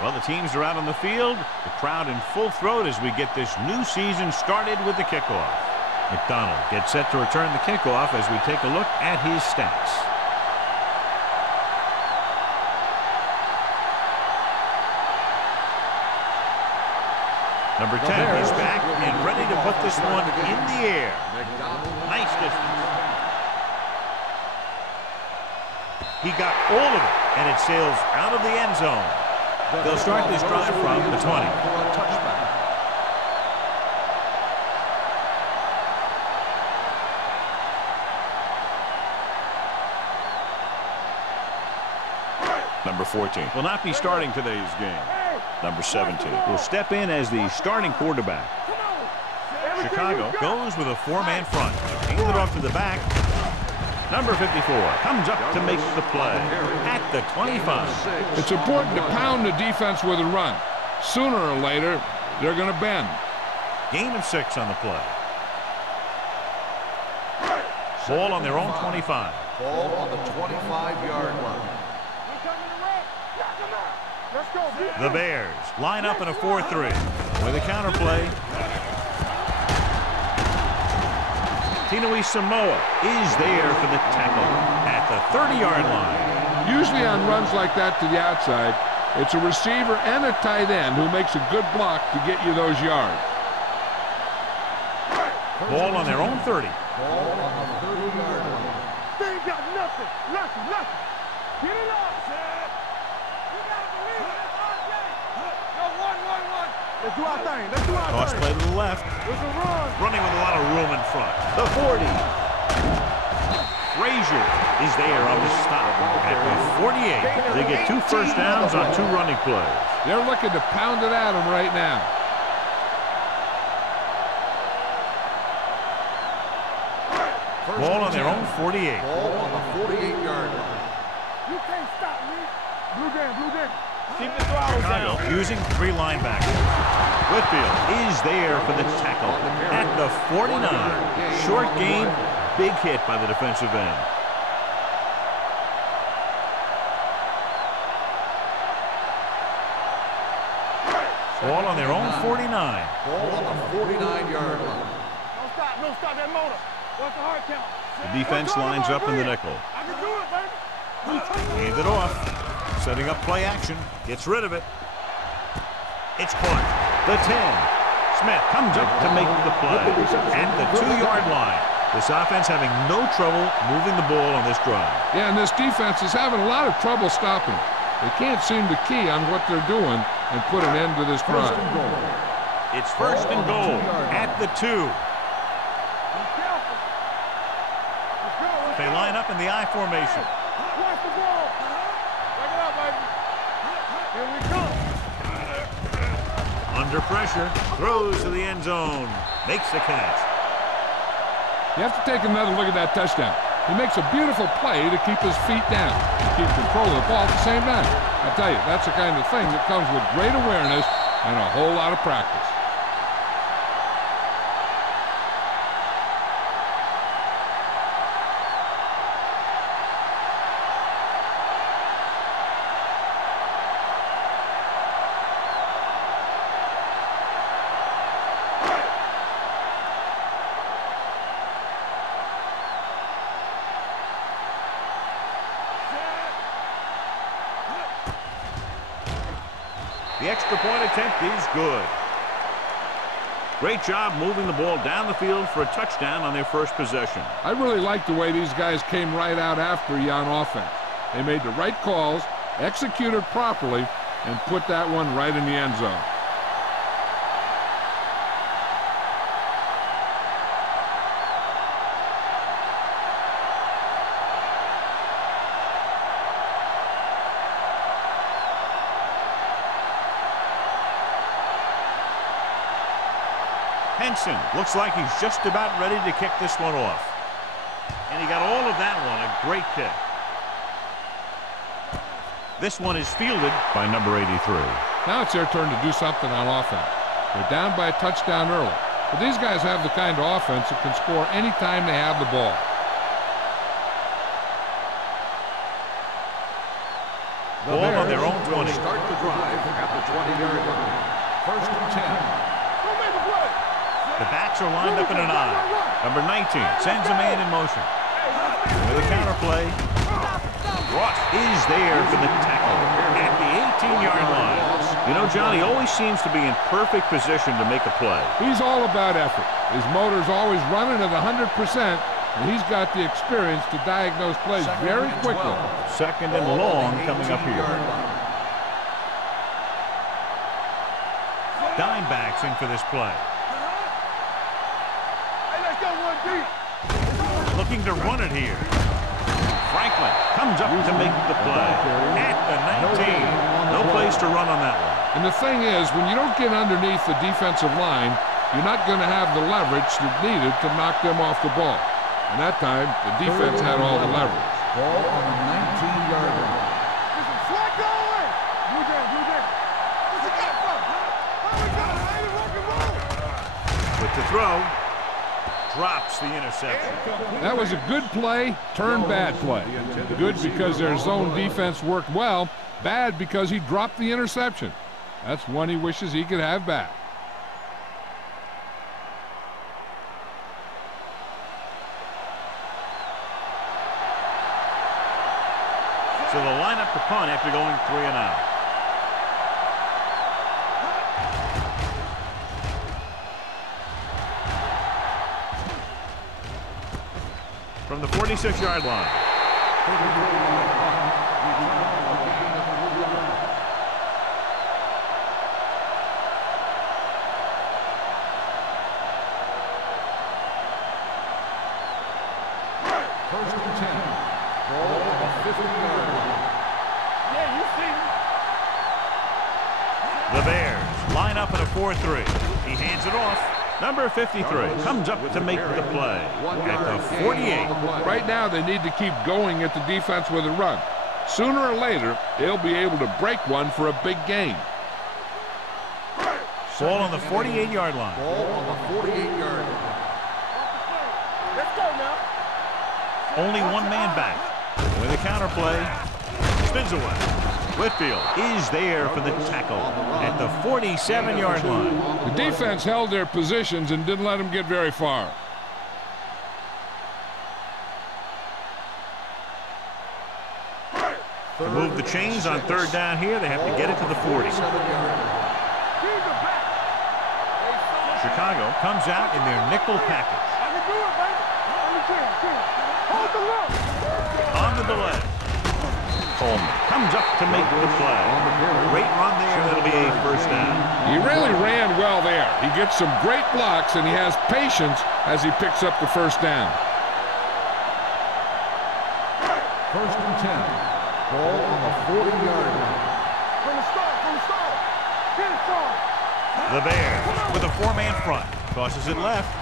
Well, the teams are out on the field. The crowd in full throat as we get this new season started with the kickoff. McDonald gets set to return the kickoff as we take a look at his stats. Number 10 is back and ready to put this one in the air. Nice distance. He got all of it, and it sails out of the end zone. They'll start this drive from the 20. Number 14 will not be starting today's game. Number 17 will step in as the starting quarterback. Chicago goes with a four-man front. Hand it off to the back. Number 54 comes up to make the play at the 25. It's important to pound the defense with a run. Sooner or later, they're going to bend. Gain of 6 on the play. Ball on their own 25. Ball on the 25-yard line. The Bears line up in a 4-3 with a counter play. Tinui Samoa is there for the tackle at the 30-yard line. Usually on runs like that to the outside, it's a receiver and a tight end who makes a good block to get you those yards. Ball on their own 30. Ball on the 30-yard line. They ain't got nothing. Get it up, Chad. You gotta believe it. Go, one. Let's do our thing. Toss play to the left. There's a run. Running with a lot of room in front. The 40. Frazier is there on the stop at the 48. They get 2 first downs on 2 running plays. They're looking to pound it at him right now. Ball on their own 48. Ball on the 48-yard line. You can't stop me. Blue game. Keep the Chicago using 3 linebackers. Whitfield is there for the tackle at the 49. Short gain, big hit by the defensive end. Ball on their own 49. Ball on the 49-yard line. No stop that motor. What's the hard count? The defense lines up in the nickel. I can do it, baby. Hand it off. Setting up play action. Gets rid of it. It's caught. The 10. Smith comes up to make the play at the 2-yard line. This offense having no trouble moving the ball on this drive. Yeah, and this defense is having a lot of trouble stopping. They can't seem to key on what they're doing and put an end to this drive. It's first and goal at the 2. They line up in the I formation. Watch the ball. Check it out, baby. Here we come. Under pressure, throws to the end zone, makes the catch. You have to take another look at that touchdown. He makes a beautiful play to keep his feet down and keep control of the ball at the same time. I tell you, that's the kind of thing that comes with great awareness and a whole lot of practice. The extra point attempt is good. Great job moving the ball down the field for a touchdown on their first possession. I really like the way these guys came right out after you on offense. They made the right calls, executed properly, and put that one right in the end zone. Henson looks like he's just about ready to kick this one off. And he got all of that one, a great kick. This one is fielded by number 83. Now it's their turn to do something on offense. They're down by a touchdown early. But these guys have the kind of offense that can score anytime they have the ball. Ball on their own 20. Start the drive at the 20-yard line. First and 10. Go make a play. The backs are lined up in an I. Number 19 sends a man in motion. With a counter play. Ross is there for the tackle at the 18-yard line. You know, John, he always seems to be in perfect position to make a play. He's all about effort. His motor's always running at 100%, and he's got the experience to diagnose plays very quickly. Second and long coming up here. Dime backs in for this play. Hey, let's go one deep. Looking to run it here. Franklin comes up to make the play at the 19. No place to run on that one. And the thing is, when you don't get underneath the defensive line, you're not going to have the leverage that's needed to knock them off the ball. And that time, the defense had all the leverage. Ball on the 19-yard line. Listen, slide going. Blue down. What you got, bro? How we got it? Ain't it rock and roll? With the throw, drops the interception. That was a good play, turned bad play. Good because their zone defense worked well. Bad because he dropped the interception. That's one he wishes he could have back. So they'll line up to punt after going 3 and out. From the 46-yard line. First and 10. Ball on the 50-yard line. Yeah, you see me. The Bears line up in a 4-3. He hands it off. Number 53 comes up to make the play at the 48. Right now, they need to keep going at the defense with a run. Sooner or later, they'll be able to break one for a big gain. Ball on the 48-yard line. Ball on the 48-yard line. Let's go now. Only one man back. With a counter play, spins away. Whitfield is there for the tackle at the 47-yard line. The defense held their positions and didn't let them get very far. To move the chains on third down here, they have to get it to the 40. Chicago comes out in their nickel package. I can do it, baby. Hold the look. On to the left. Coleman comes up to make the play. Great run there. That'll be a first down. He really ran well there. He gets some great blocks, and he has patience as he picks up the first down. First and 10. Ball on the 40-yard line. From the start. Get it started. The Bears with a four-man front. Tosses it left.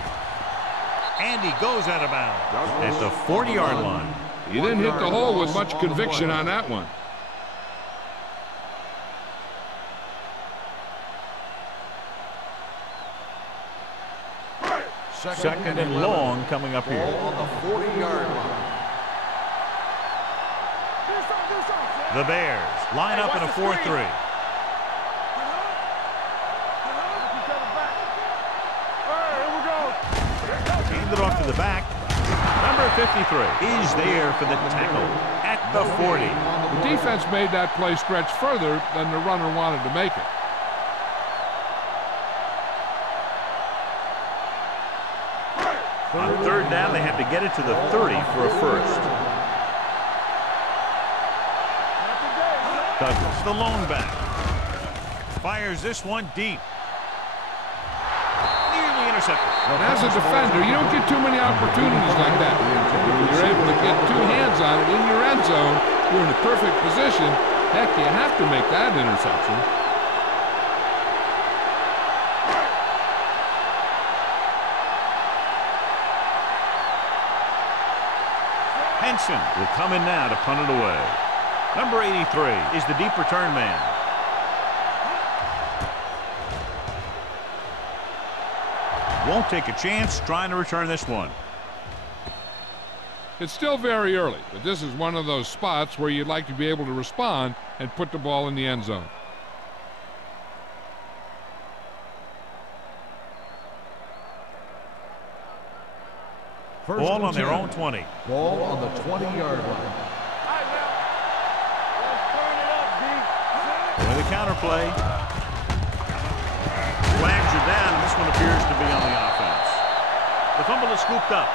And he goes out of bounds at the 40-yard line. He didn't hit the hole with much conviction on that one. Second and long coming up here. Ball on the 40-yard line. The Bears line up in a 4-3. Hand it off to the back. Number 53 is there for the tackle at the 40. The defense made that play stretch further than the runner wanted to make it. On third down, they have to get it to the 30 for a first. Douglas, the lone back, fires this one deep. Nearly intercepted. And as a defender, you don't get too many opportunities like that. When you're able to get two hands on it in your end zone, you're in a perfect position. Heck, you have to make that interception. Henson will come in now to punt it away. Number 83 is the deep return man. Won't take a chance trying to return this one. It's still very early, but this is one of those spots where you'd like to be able to respond and put the ball in the end zone. Ball on their own 20. Ball on the 20-yard line. With the counter play. Flags are down, and this one appears to be on the offense. The fumble is scooped up.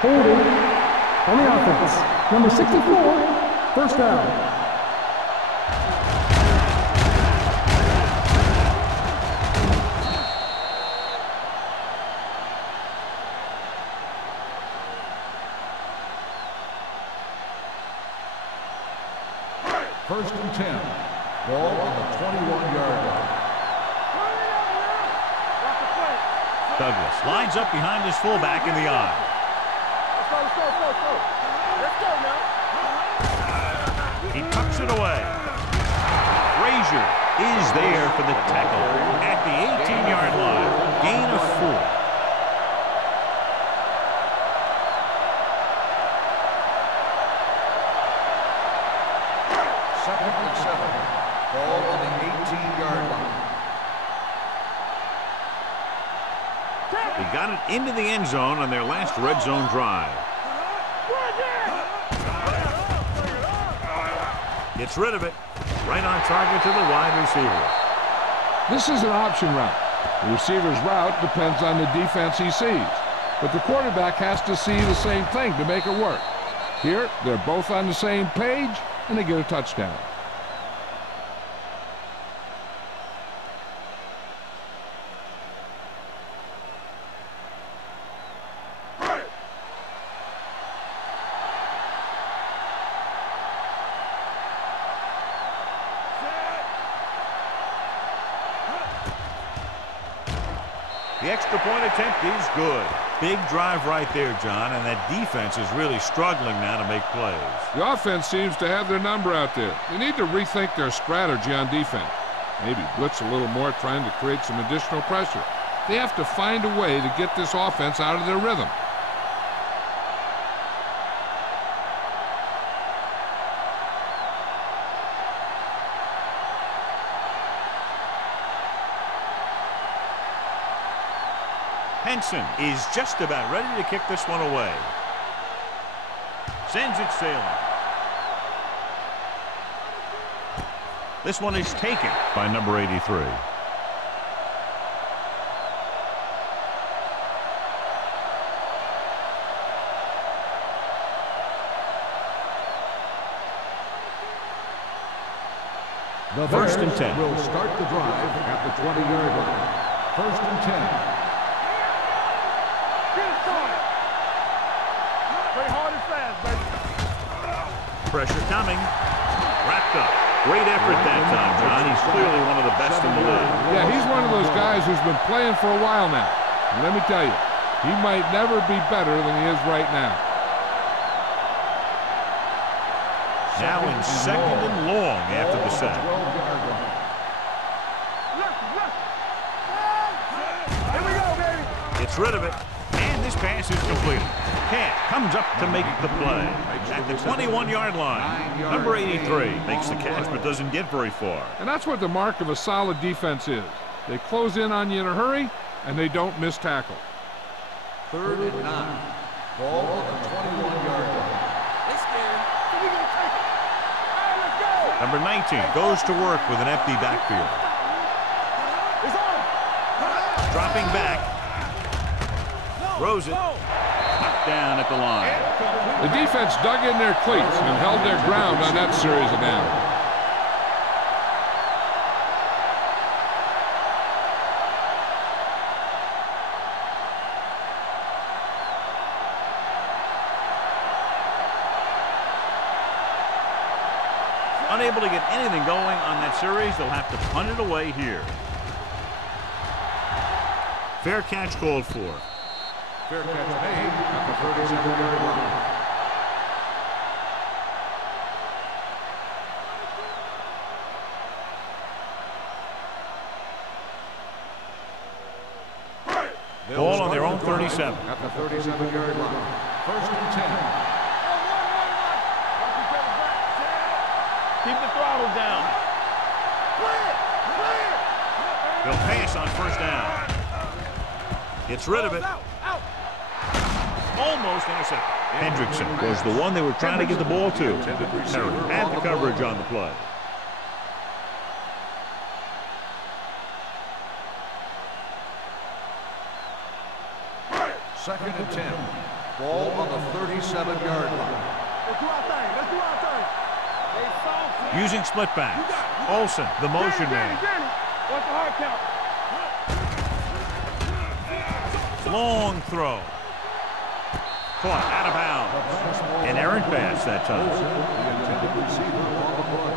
Holding on the offense. Number 64, first down. First and 10. Ball on the 21-yard line. Douglas lines up behind his fullback in the eye. Let's go now. He tucks it away. Frazier is there for the tackle at the 18-yard line. Gain of 4. Second and 7. Ball on the 18-yard line. They got it into the end zone on their last red zone drive. Gets rid of it. Right on target to the wide receiver. This is an option route. The receiver's route depends on the defense he sees. But the quarterback has to see the same thing to make it work. Here, they're both on the same page, and they get a touchdown. The extra point attempt is good. Big drive right there, John, and that defense is really struggling now to make plays. The offense seems to have their number out there. They need to rethink their strategy on defense. Maybe blitz a little more, trying to create some additional pressure. They have to find a way to get this offense out of their rhythm. Henson is just about ready to kick this one away. Sends it sailing. This one is taken by number 83. The First and Bears 10. will start the drive at the 20-yard line. First and 10. Play hard and fast, baby. Pressure coming. Wrapped up. Great effort that time, John. He's clearly one of the best in the league. Yeah, he's one of those guys who's been playing for a while now. And let me tell you, he might never be better than he is right now. Now in second and long after the sack. Here we go, baby. Gets rid of it. And this pass is completed. Cat comes up to make the play. At the 21-yard line, number 83 makes the catch but doesn't get very far. And that's what the mark of a solid defense is. They close in on you in a hurry, and they don't miss tackle. Third and 9. Ball on the 21-yard line. It's scared. We're going to take it. All right, let's go. Number 19 goes to work with an empty backfield. It's on. Dropping back. Throws it. Knocked down at the line. The defense dug in their cleats and held their ground on that series of downs. Unable to get anything going on that series, they'll have to punt it away here. Fair catch called for. Fair catch made at the 37-yard line. Ball on their own 37. At the 37-yard line. First and 10. Keep the throttle down. They'll pass on first down. Gets rid of it. Almost intercepted. Hendrickson was the one they were trying to get the ball to. Terry had the coverage on the play. Second and 10. Ball on the 37-yard line. Let's do our thing. Let's do our thing. Using split backs. Olsen, the motion man. What's the hard count? Long throw. Caught out of bounds. An errant pass that time. The intended receiver on the play.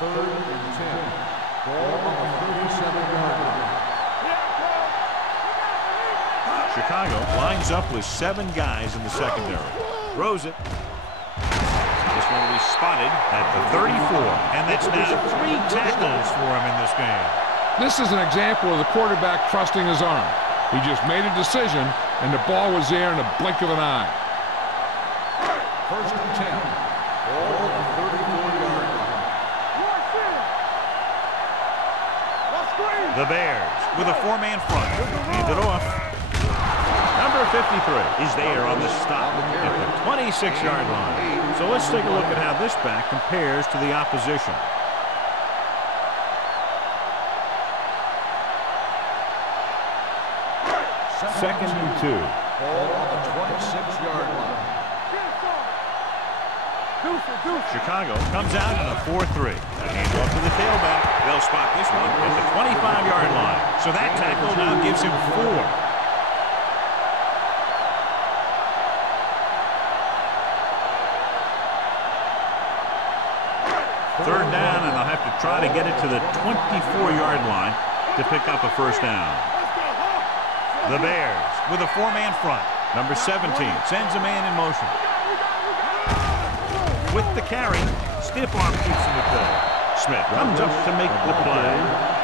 Third and 10. Ball on the 37-yard line. Chicago lines up with 7 guys in the secondary. Throws it. This one will be spotted at the 34. And that's now 3 tackles for him in this game. This is an example of the quarterback trusting his arm. He just made a decision, and the ball was there in a blink of an eye. First and 10. Ball on the 34-yard line. The Bears with a 4-man front. Hand it off. Number 53 is there on the stop at the 26-yard line. So let's take a look at how this back compares to the opposition. Second and 2. Ball on the 26-yard line. Chicago comes out in a 4-3. Hand off to the tailback. They'll spot this one at the 25-yard line. So that tackle now gives him 4. Third down, and they'll have to try to get it to the 24-yard line to pick up a first down. The Bears with a 4-man front. Number 17 sends a man in motion. With the carry, stiff arm keeps him at bay. Smith comes up to make the play.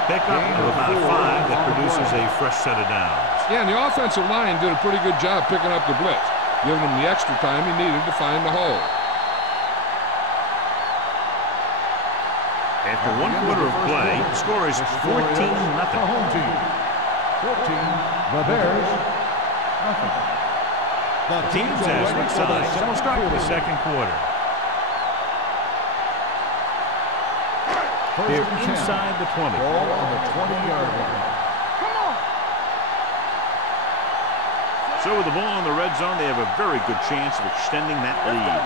Pick up of about 5 that produces a fresh set of downs. Yeah, and the offensive line did a pretty good job picking up the blitz, giving him the extra time he needed to find the hole. After 1 quarter of play, the score is 14-0. Home team. 14. The Bears. Nothing. The teams as one side, and we'll start with the second quarter. They're inside the 20. Ball on the 20-yard line. So with the ball in the red zone, they have a very good chance of extending that lead.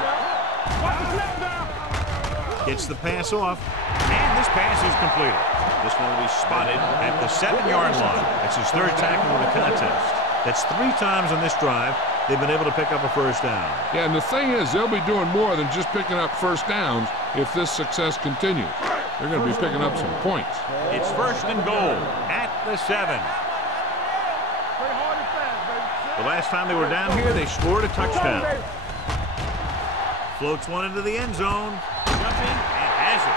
Gets the pass off, and this pass is completed. This one will be spotted at the 7-yard line. That's his 3rd tackle of the contest. That's 3 times on this drive they've been able to pick up a first down. Yeah, and the thing is, they'll be doing more than just picking up first downs if this success continues. They're going to be picking up some points. It's first and goal at the 7. The last time they were down here, they scored a touchdown. Floats one into the end zone. Jumping and has it.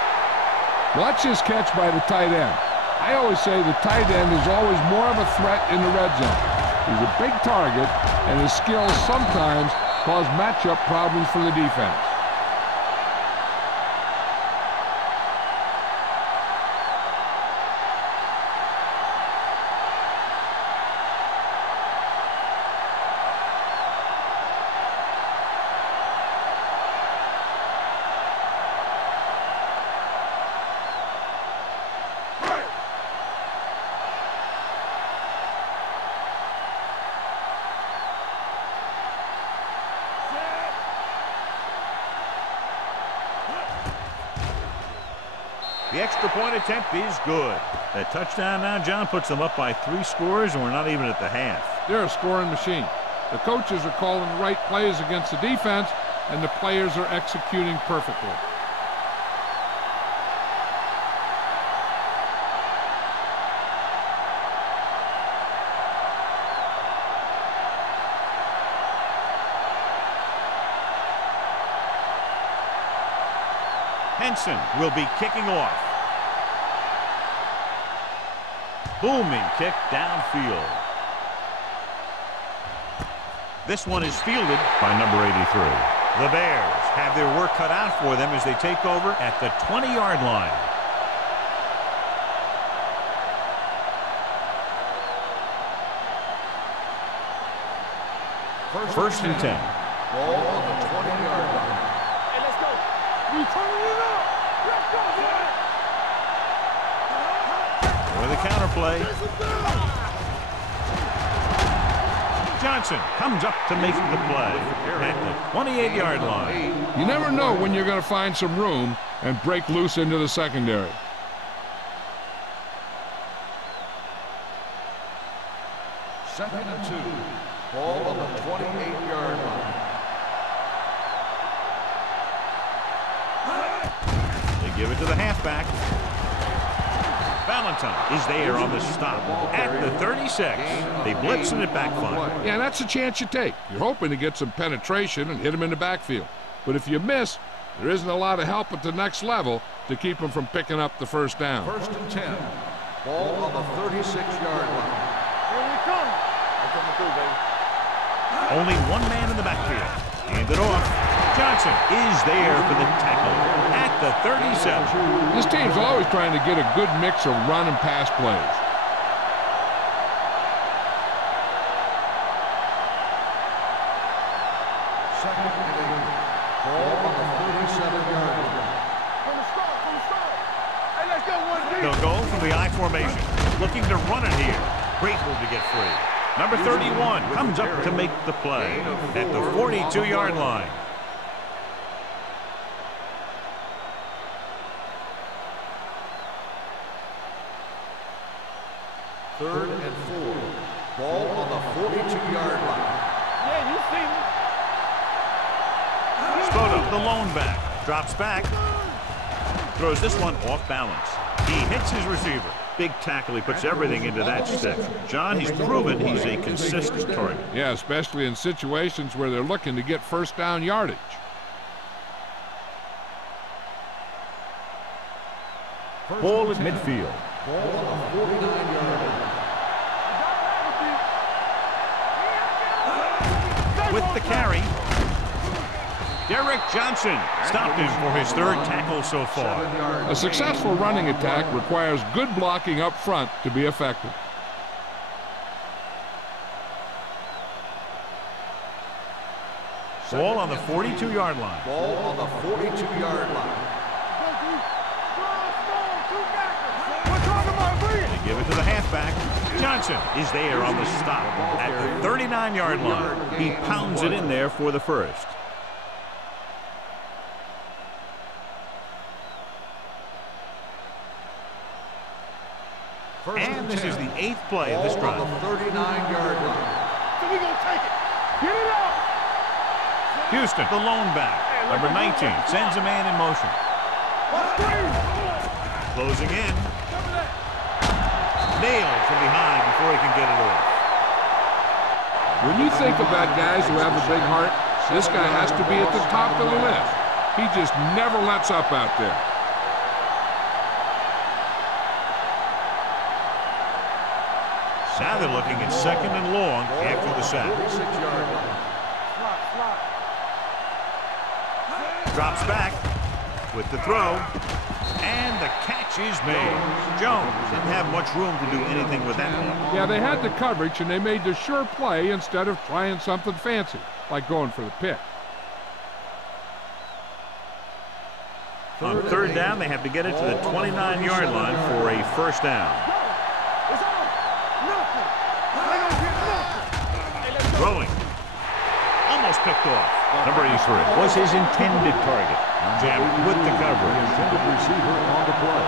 Watch this catch by the tight end. I always say the tight end is always more of a threat in the red zone. He's a big target, and his skills sometimes cause matchup problems for the defense. The extra point attempt is good. That touchdown now, John, puts them up by 3 scores, and we're not even at the half. They're a scoring machine. The coaches are calling the right plays against the defense, and the players are executing perfectly. Henson will be kicking off. Booming kick downfield. This one is fielded by number 83. The Bears have their work cut out for them as they take over at the 20-yard line. First and 10. Ball on the 20-yard line. Hey, let's go. We turning it up. Let's go, boy. With a counter play. Johnson comes up to make the play at the 28-yard line. You never know when you're going to find some room and break loose into the secondary. Second and 2. Ball on the 28-yard line. They give it to the halfback. Valentine is there on the stop at the 36. They blitz and it backfires. Yeah, that's a chance you take. You're hoping to get some penetration and hit him in the backfield. But if you miss, there isn't a lot of help at the next level to keep him from picking up the first down. First and 10. Ball on the 36-yard line. Here we come. We're coming through, baby. Only one man in the backfield. Hand it off. Johnson is there for the tackle at the 37. This team's always trying to get a good mix of run and pass plays. Second and 8. Ball on the 37-yard line. From the start, from the start. Hey, let's go, one deep. They'll go from the I formation. Looking to run it here. Great move to get free. Number 31 comes up to make the play at the 42-yard line. Third and 4. Ball on the 42-yard line. Yeah, you see me. Spoto, the lone back, drops back, throws this one off balance. He hits his receiver. Big tackle. He puts everything into that stick. John, he's proven he's a consistent target. Yeah, especially in situations where they're looking to get first down yardage. Ball at midfield. Ball on the 49-yard line. With the carry, Derek Johnson stopped him for his third tackle so far. A successful running attack requires good blocking up front to be effective. Ball on the 42-yard line. Ball on the 42-yard line. They give it to the halfback. Johnson is there on the stop at the 39-yard line. He pounds it in there for the first. And this is the 8th play of this drive. On the 39-yard line. So we gonna take it. Get it out. Houston, the lone back. Number 19 sends a man in motion. Closing in. Nailed from behind before he can get it off. When you think about guys who have a big heart, this guy has to be at the top of the list. He just never lets up out there. Now they're looking at second and long after the sack. 46-yard line. Drops back with the throw. And the catch is made. Jones didn't have much room to do anything with that one. Yeah, they had the coverage, and they made the sure play instead of trying something fancy, like going for the pick. On third down, they have to get it to the 29-yard line for a first down. Throwing. Almost picked off. Number 83 was his intended target. Jammed with the coverage. Intended receiver on the play.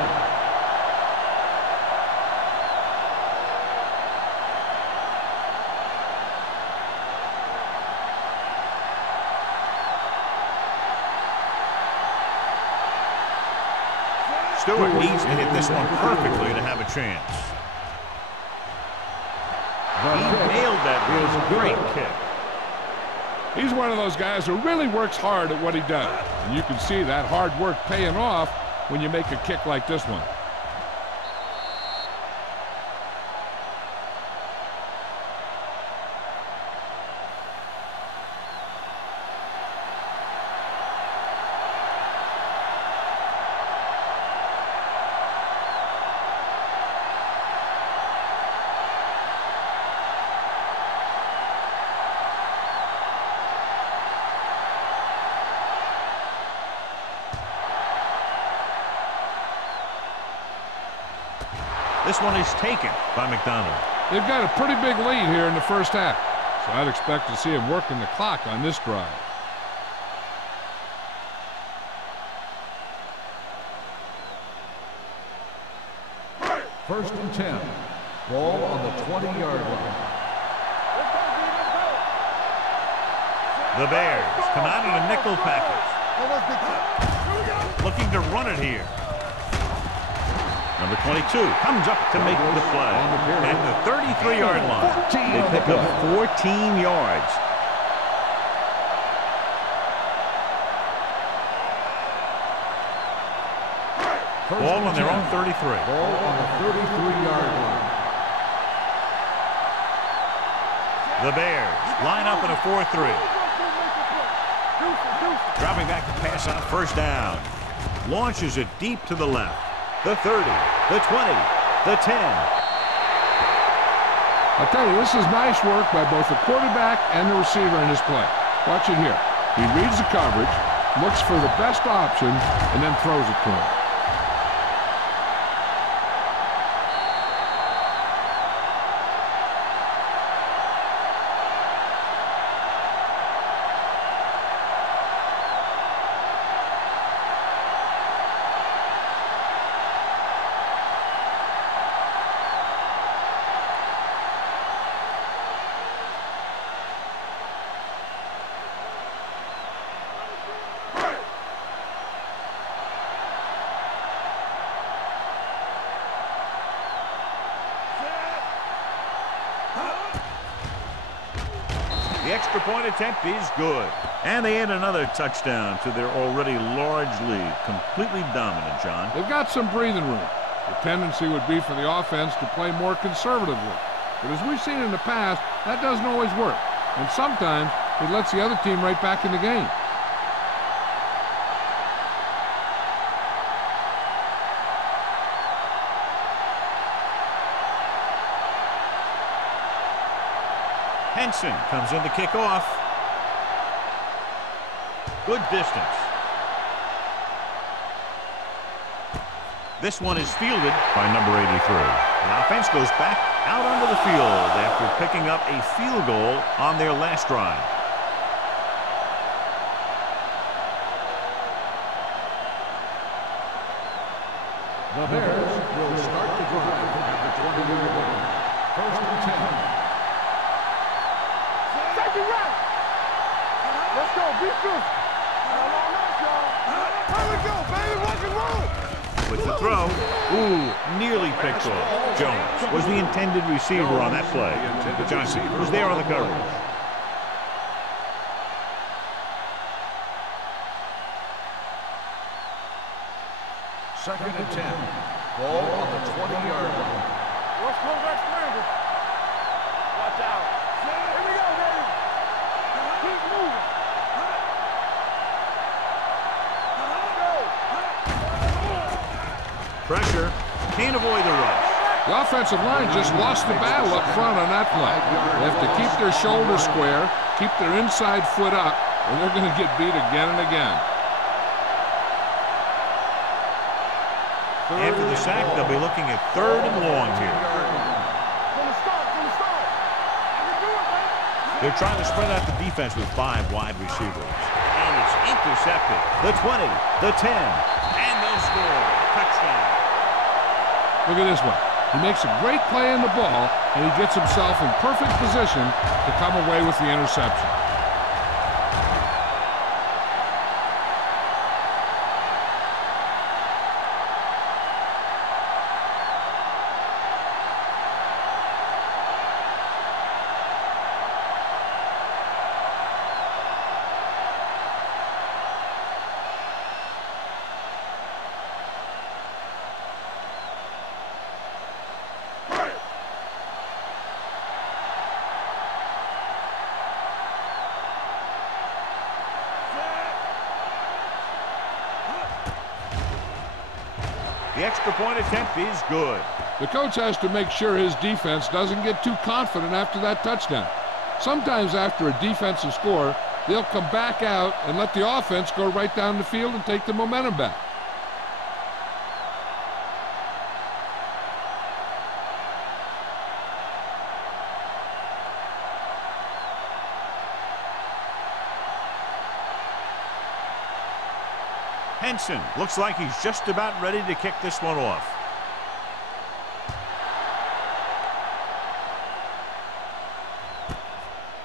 Stewart needs to hit this one perfectly to have a chance. He nailed that. It was a great kick. He's one of those guys who really works hard at what he does. And you can see that hard work paying off when you make a kick like this one. This one is taken by McDonald. They've got a pretty big lead here in the first half, so I'd expect to see him working the clock on this drive. First and 10. Ball on the 20-yard line. The Bears come out in a nickel package. Looking to run it here. Number 22 comes up to make the play. At the 33-yard line, they pick up 14 yards. Ball on their own 33. Ball on the 33-yard line. The Bears line up in a 4-3. Dropping back to pass on first down. Launches it deep to the left. The 30, the 20, the 10. I'll tell you, this is nice work by both the quarterback and the receiver in this play. Watch it here. He reads the coverage, looks for the best option, and then throws it to him. The extra point attempt is good. And they add another touchdown to their already large lead. Completely dominant, John. They've got some breathing room. The tendency would be for the offense to play more conservatively. But as we've seen in the past, that doesn't always work. And sometimes it lets the other team right back in the game. Henson comes in to kick off. Good distance. This one is fielded by number 83. The offense goes back out onto the field after picking up a field goal on their last drive. The Bears will start the drive at the 20-yard line. First and 10. Let's go, be good. Here we go, baby, rock and roll. With the throw, nearly picked off. Jones was the intended receiver on that play. But Johnson was there on the coverage. Second and 10. Ball on the 20-yard line. What's close that scramble? Watch out. Here we go, baby. Keep moving. Pressure. Can't avoid the rush. The offensive line just lost the battle up front on that play. They have to keep their shoulders square, keep their inside foot up, or they're going to get beat again and again. After the sack, they'll be looking at 3rd and long here. From the start. They're trying to spread out the defense with 5 wide receivers. And it's intercepted. The 20, the 10, and they'll score. Touchdown. Look at this one. He makes a great play in the ball, and he gets himself in perfect position to come away with the interception. The extra point attempt is good. The coach has to make sure his defense doesn't get too confident after that touchdown. Sometimes after a defensive score, they'll come back out and let the offense go right down the field and take the momentum back. Henson looks like he's just about ready to kick this one off.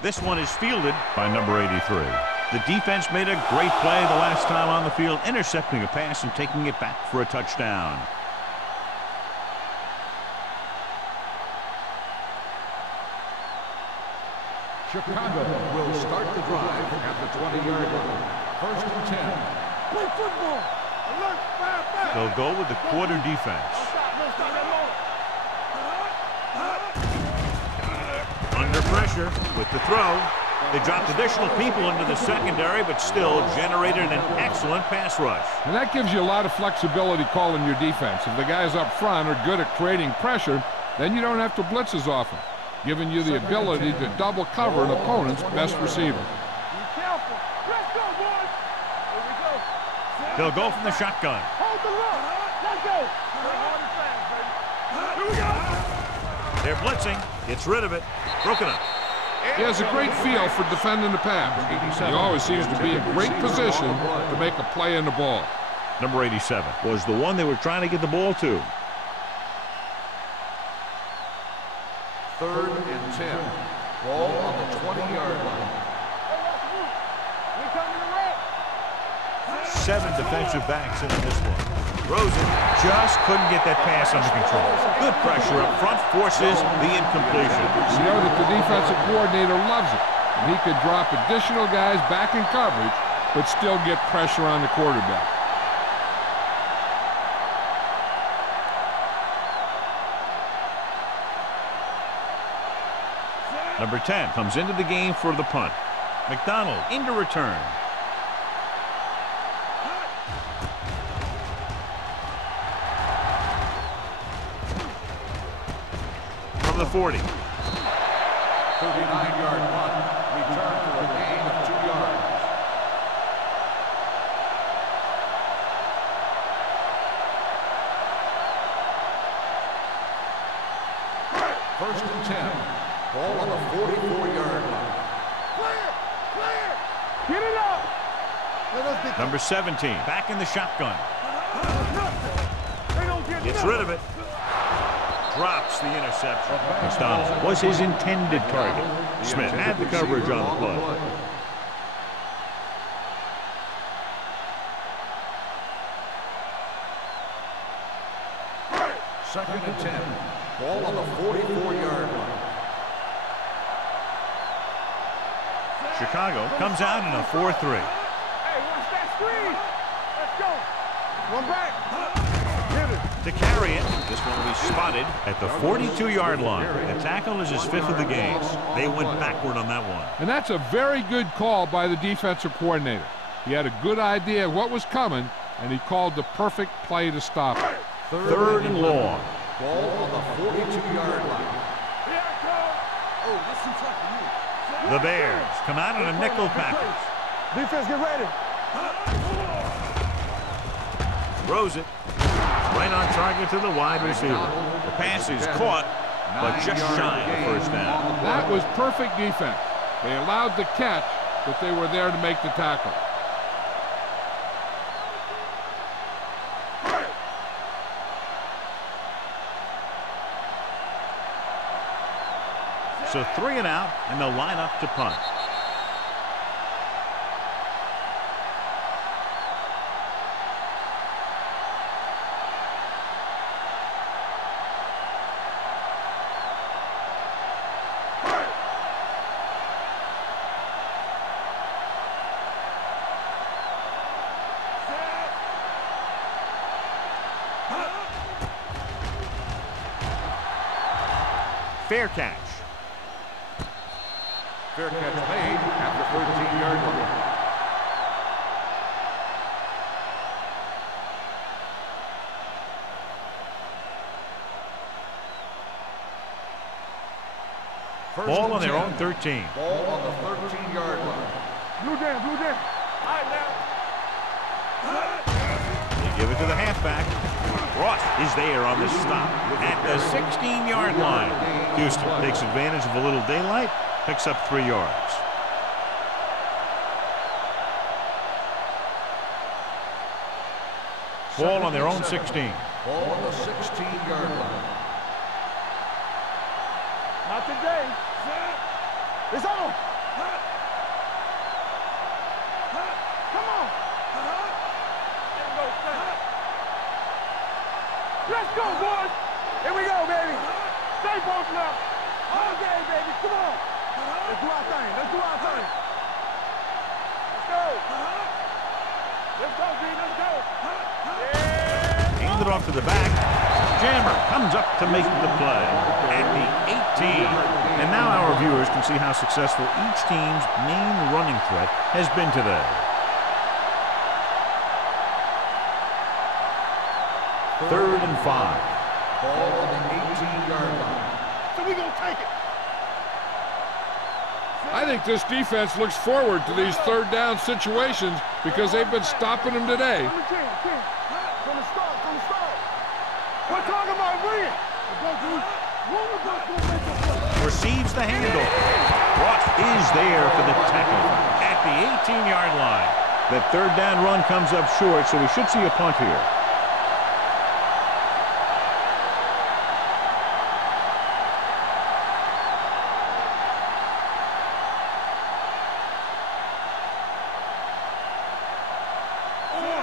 This one is fielded by number 83. The defense made a great play the last time on the field, intercepting a pass and taking it back for a touchdown. Chicago will start the drive at the 20-yard line. First and 10. Play football. Alert, fire, fire. They'll go with the quarter defense. Under pressure with the throw. They dropped additional people into the secondary, but still generated an excellent pass rush. And that gives you a lot of flexibility calling your defense. If the guys up front are good at creating pressure, then you don't have to blitz as often, giving you the ability to double cover an opponent's best receiver. Be careful. Let's go, boys. Here we go. They'll go from the shotgun. Hold the look. Let's go. Hard and fast, baby. Here we go. They're blitzing. Gets rid of it. Broken up. He has a great feel for defending the pass. He always seems to be in great position to make a play in the ball. Number 87 was the one they were trying to get the ball to. Third and 10. Ball on the 20-yard line. We coming to red. 7 defensive backs in this one. Rosen just couldn't get that pass under control. Good pressure up front forces the incompletion. You know that the defensive coordinator loves it. And he could drop additional guys back in coverage, but still get pressure on the quarterback. Number 10 comes into the game for the punt. McDonald into return. From the 40. 39-yard punt. Return for a gain of 2 yards. First and 10. Ball on the 44-yard line. Clear. Clear. Get it up. Let us get Number 17 back in the shotgun. They don't get Gets nothing. rid of it. Drops the interception. McDonald was his intended target. Smith had the coverage on the play. Second and 10. Ball on the 44-yard line. Chicago comes out in a 4-3. Hey, watch that screen. Let's go. One back. Hit it. To carry it, this one will be spotted at the 42-yard line. The tackle is his 5th of the game. They went backward on that one. And that's a very good call by the defensive coordinator. He had a good idea of what was coming, and he called the perfect play to stop it. Third and long. Ball on the 42-yard line. Here I come. Oh, this is tough for you. The Bears come out in a nickel package. Defense, get ready. Throws it. Right on target to the wide receiver. The pass is caught, but just shy of the first down. That was perfect defense. They allowed the catch, but they were there to make the tackle. So 3 and out, and they'll line up to punt. Fair catch. Fair catch made at the 13-yard line. Ball on their own 13. Ball on the 13-yard line. Blue down, blue down. All right, now. They give it to the halfback. Ross is there on the stop at the 16-yard line. Houston takes advantage of a little daylight, picks up 3 yards. Ball on their own 16. Ball on the 16-yard line. Not today. It's on. Come on. Let's go, boys. Here we go, baby. Stay posted up. All game, baby. Come on. Let's do our thing. Let's do our thing. Let's go. Let's go, B. Let's go. Yeah. Handed off to the back. Jammer comes up to make the play at the 18. And now our viewers can see how successful each team's main running threat has been today. Third and 5. Ball on the 18-yard line. So we gonna take it. I think this defense looks forward to these third down situations because they've been stopping them today. From the 10. From the start. We're talking about bringing. Receives the handle. Ross is there for the tackle at the 18-yard line. That third down run comes up short, so we should see a punt here.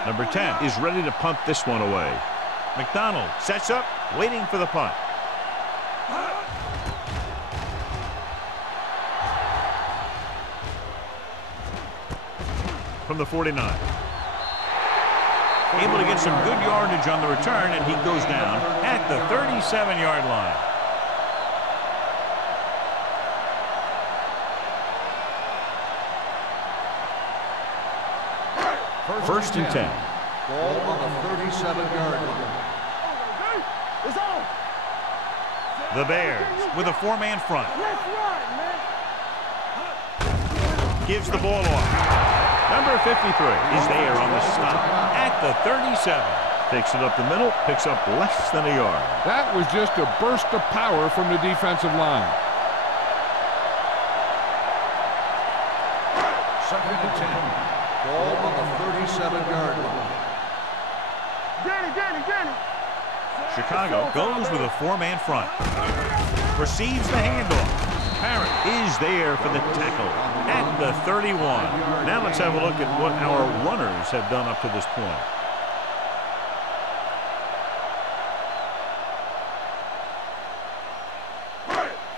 Number 10 is ready to punt this one away. McDonald sets up, waiting for the punt. From the 49. Able to get some good yardage on the return, and he goes down at the 37-yard line. First and 10. Ball on the 37-yard line. It's on. The Bears with a four-man front. Let's run, man. Gives the ball off. Number 53 is there on the stop at the 37. Takes it up the middle, picks up less than a yard. That was just a burst of power from the defensive line. Second and 10. Ball on the 37-yard line. Danny. Chicago goes with a four-man front. Receives the handoff. Parrott is there for the tackle at the 31. Now let's have a look at what our runners have done up to this point.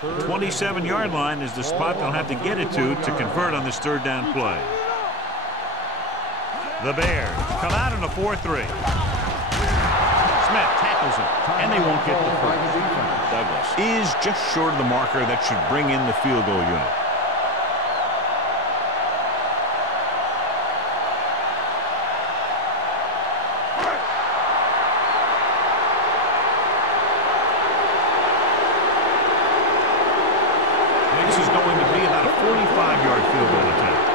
The 27-yard line is the spot they'll have to get it to convert on this third down play. The Bears come out in a 4-3. Smith tackles him, and they won't get the first. Douglas is just short of the marker that should bring in the field goal unit. This is going to be about a 45-yard field goal attempt.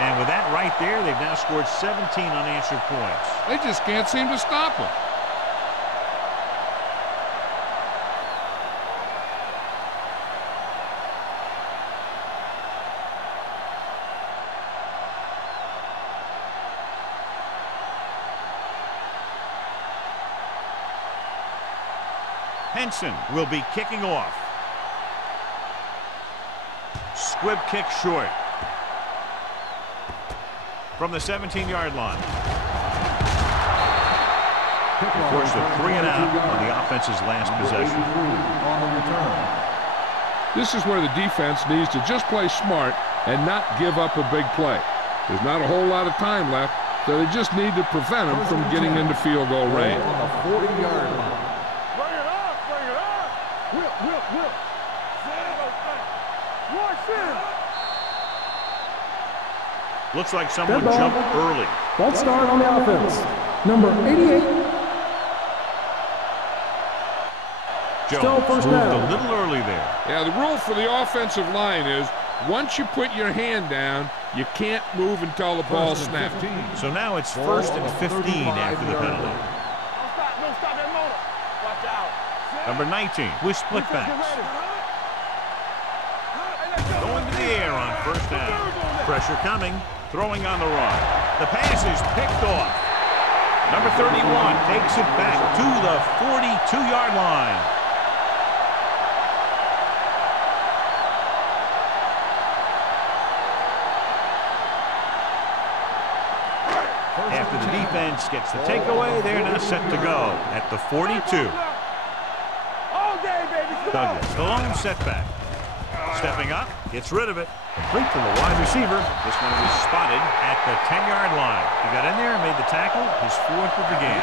And with that right there, they've now scored 17 unanswered points. They just can't seem to stop them. Henson will be kicking off. Squib kick short. From the 17-yard line. Forced a 3 and out on the offense's last possession. This is where the defense needs to just play smart and not give up a big play. There's not a whole lot of time left, so they just need to prevent them from getting into field goal range. On the 40-yard line. Bring it up. Whip. Watch him. Looks like someone Dead ball. jumped early. False start on the offense. Number 88. Still Jones first moved down. a little early there. Yeah, the rule for the offensive line is once you put your hand down, you can't move until the ball snaps. So now it's 1st and 15 after the penalty. Don't stop that motor. Watch out. Number 19 with split backs. Going to the air on 1st down. Pressure coming. Throwing on the run. The pass is picked off. Number 31 takes it back to the 42-yard line. After the defense gets the takeaway, they're now set to go at the 42. All day, baby. Come on. Douglas, the lone setback. Stepping up, gets rid of it. Complete to the wide receiver. This one was spotted at the 10-yard line. He got in there and made the tackle, his 4th of the game.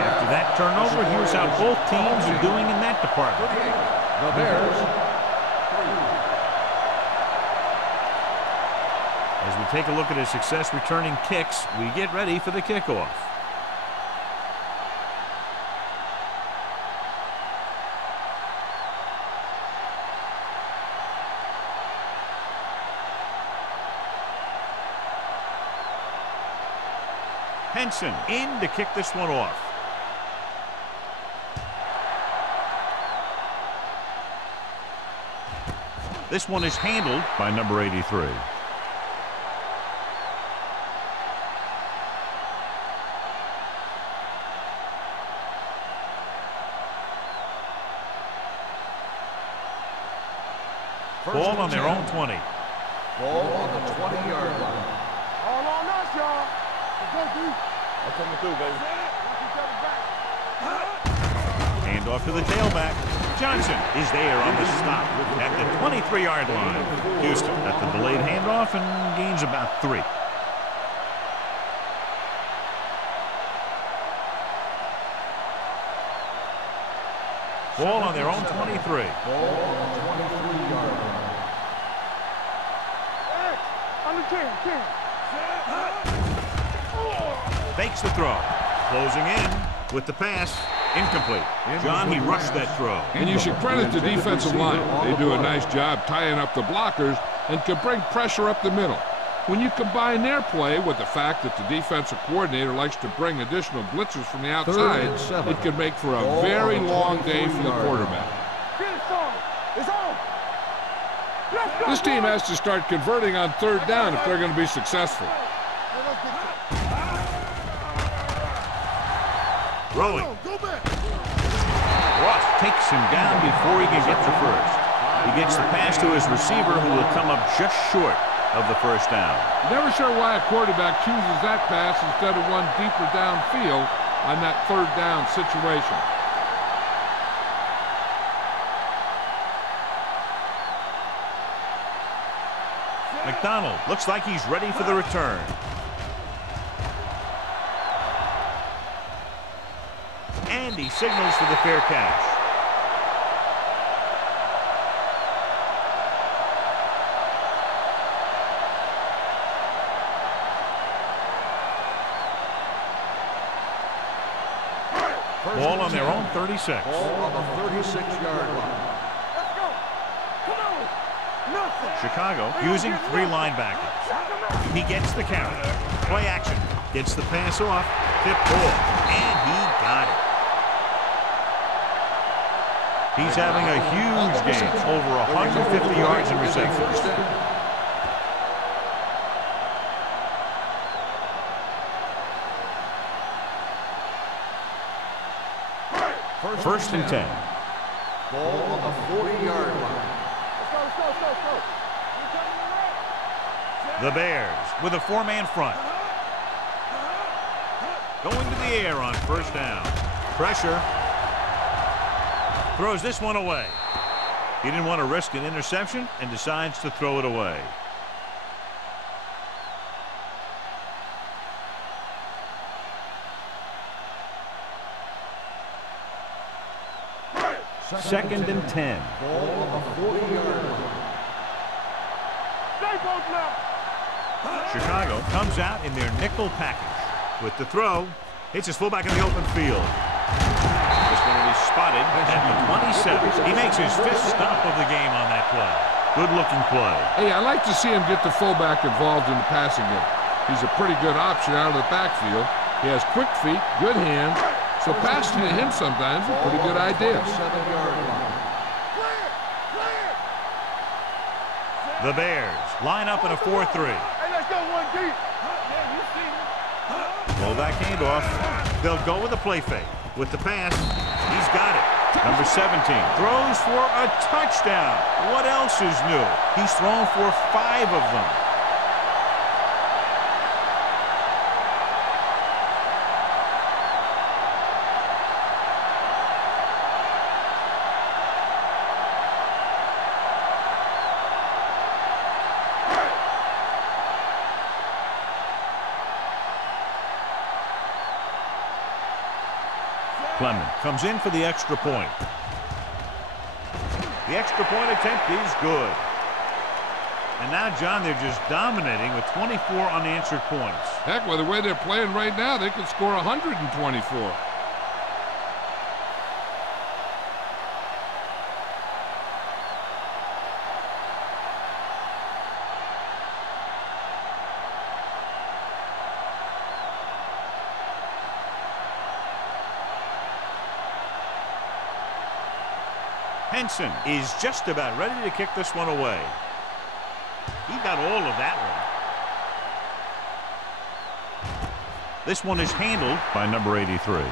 After that turnover, here's how both teams are doing in that department. The Bears. As we take a look at his success returning kicks, we get ready for the kickoff. Henson in to kick this one off. This one is handled by number 83. Ball on their own 20. Ball on the 20-yard line. All on us, y'all. Let's go, D. I'm coming through, baby. Watch each other back. Hand off to the tailback. Johnson is there on the stop at the 23-yard line. Houston at the delayed handoff and gains about 3. Ball on their own 23. Ball on the 23-yard line. Hey, under 10. Fakes the throw. Closing in with the pass. Incomplete. John, he rushed that throw. And you should credit the defensive line. They do a nice job tying up the blockers and can bring pressure up the middle. When you combine their play with the fact that the defensive coordinator likes to bring additional blitzers from the outside, it can make for a very long day for the quarterback. Get it, son. It's on. Let's go. This team has to start converting on 3rd down if they're going to be successful. Throwing. Ross takes him down before he can get the first. He gets the pass to his receiver, who will come up just short of the 1st down. Never sure why a quarterback chooses that pass instead of one deeper downfield on that 3rd down situation. McDonald looks like he's ready for the return. And he signals for the fair catch. Ball on their own 36. Ball on the 36-yard line. Let's go. Come on. Nothing. Chicago using 3 linebackers. He gets the carry. Play action. Gets the pass off. Tip ball. And he got it. He's having a huge game. Over 150 yards in receptions. First and 10. Ball on the 40-yard line. Let's go. The Bears with a 4-man front. Going to the air on 1st down. Pressure. Throws this one away. He didn't want to risk an interception and decides to throw it away. Second and 10. Ball on the 40-yard line. Stay both left. Chicago comes out in their nickel package. With the throw, hits his fullback in the open field. This one will be spotted at the 27. He makes his 5th stop of the game on that play. Good-looking play. Hey, I like to see him get the fullback involved in the passing game. He's a pretty good option out of the backfield. He has quick feet, good hands, so passing to him sometimes is a pretty good idea. The Bears line up in a 4-3. Hey, let's go one deep. Fullback handoff. They'll go with a play fake. With the pass, he's got it. Number 17 throws for a touchdown. What else is new? He's thrown for 5 of them. Clement comes in for the extra point. The extra point attempt is good. And now, John, they're just dominating with 24 unanswered points. Heck, with the way they're playing right now, they could score 124. Henson is just about ready to kick this one away. He got all of that one. This one is handled by number 83.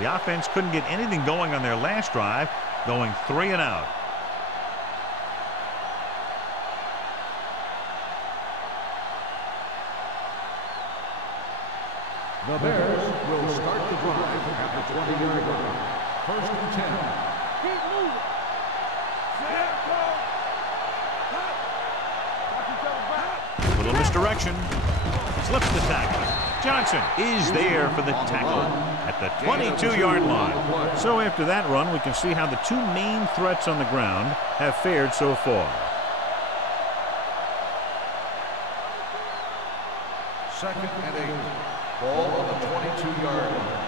The offense couldn't get anything going on their last drive, going 3 and out. The Bears will start the drive at the 20-yard line. 1st and 10. Keep moving. A little misdirection. Slips the tackle. Johnson is there for the tackle at the 22-yard line. So after that run, we can see how the 2 main threats on the ground have fared so far. 2nd and 8. Ball on the 22-yard line.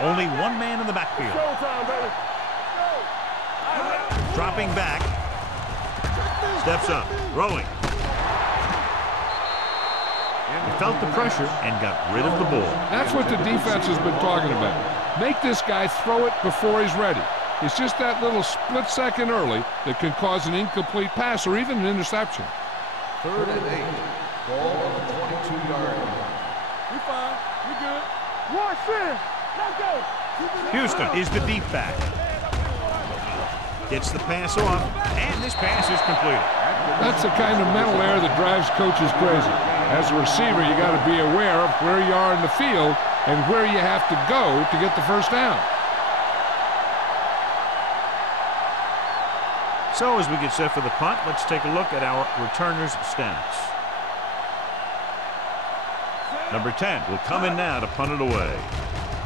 Only 1 man in the backfield. Showtime, baby. Dropping back. Steps up. Throwing. He felt the pressure and got rid of the ball. That's what the defense has been talking about. Make this guy throw it before he's ready. It's just that little split second early that can cause an incomplete pass or even an interception. 3rd and 8. Ball on the 22-yard line. We fine. We good. Watch this. Let's go. Houston is the deep back. Gets the pass off, and this pass is completed. That's the kind of mental error that drives coaches crazy. As a receiver, you got to be aware of where you are in the field and where you have to go to get the first down. So as we get set for the punt, let's take a look at our returners' stats. Number 10 will come in now to punt it away.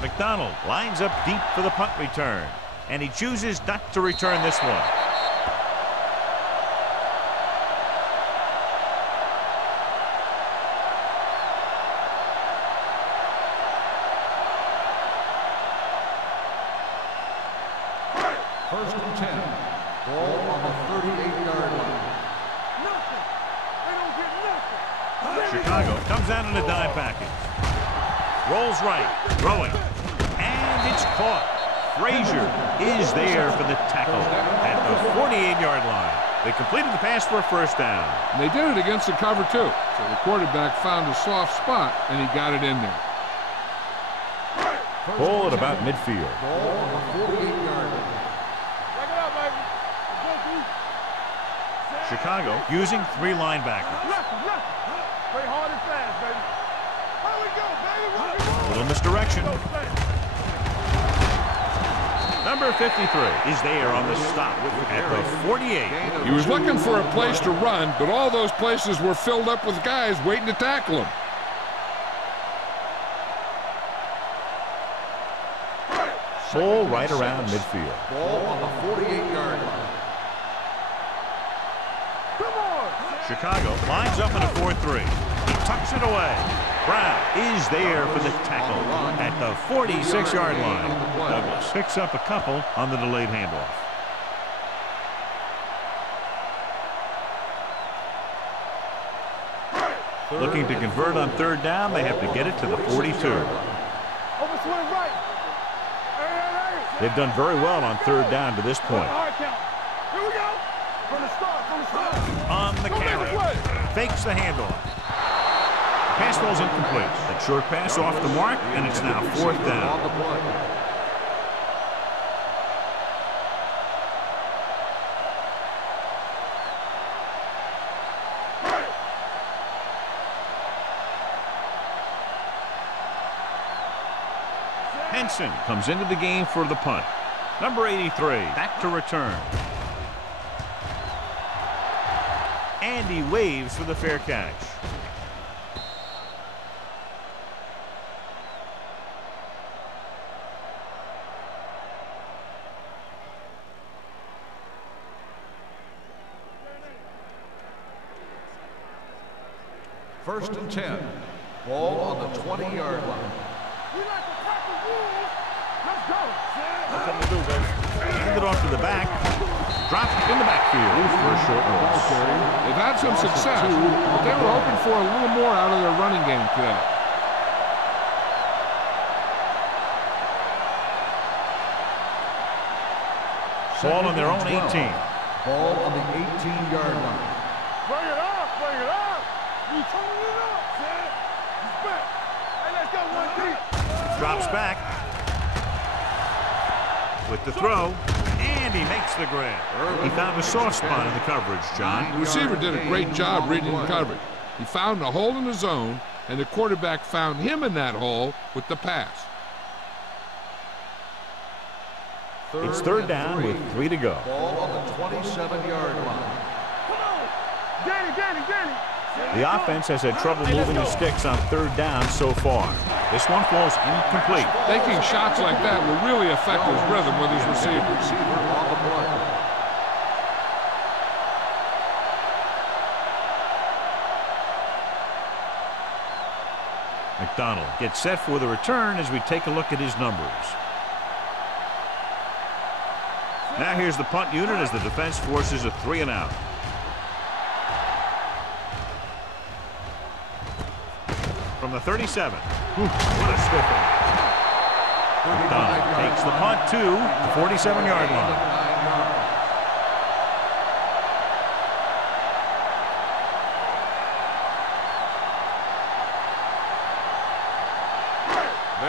McDonald lines up deep for the punt return, and he chooses not to return this one. First and 10. Ball on the 38-yard line. Nothing. They don't get nothing. Chicago comes out in a dime package. Rolls right, throwing, and it's caught. Frazier is there for the tackle at the 48-yard line. They completed the pass for a first down. And they did it against the cover, too. So the quarterback found a soft spot, and he got it in there. Ball at about midfield. Ball on the 48-yard line. Check it out, baby. Let's go, Chicago using 3 linebackers. Nothing. Play hard and fast, baby. Here we go, baby. A little misdirection. Number 53 is there on the stop at the 48. He was looking for a place to run, but all those places were filled up with guys waiting to tackle him. Ball right around midfield. Ball on the 48-yard line. Come on. Chicago lines up in a 4-3. He tucks it away. Brown is there for the tackle at the 46-yard line. Douglas picks up a couple on the delayed handoff. Looking to convert on third down, they have to get it to the 42. They've done very well on third down to this point. On the carry. Fakes the handoff. Pass ball's incomplete. That short pass off the mark, and it's now fourth down. Henson comes into the game for the punt. Number 83 back to return. And he waves for the fair catch. First and 10. Ball on the 20-yard line. Hand it off to the back. Dropped in the backfield for a short loss. They've had some success, but they were hoping for a little more out of their running game today. Ball on their own 18. Ball on the 18-yard line. Bring it up, bring it up. You turning it up, Sid. He's back. Hey, let's go one deep. Drops back. With the throw, and he makes the grab. He found a soft spot in the coverage, John. The receiver did a great job reading the coverage. He found a hole in the zone, and the quarterback found him in that hole with the pass. It's third down with 3 to go. Ball on the 27-yard line. Come on. Danny. The offense has had trouble moving the sticks on third down so far. This one falls incomplete. Taking shots like that will really affect his rhythm with his receivers. On the play. McDonald gets set for the return as we take a look at his numbers. Now here's the punt unit as the defense forces a 3-and-out. From the 37. What a stiffing. McDonald takes the punt to the 47-yard line.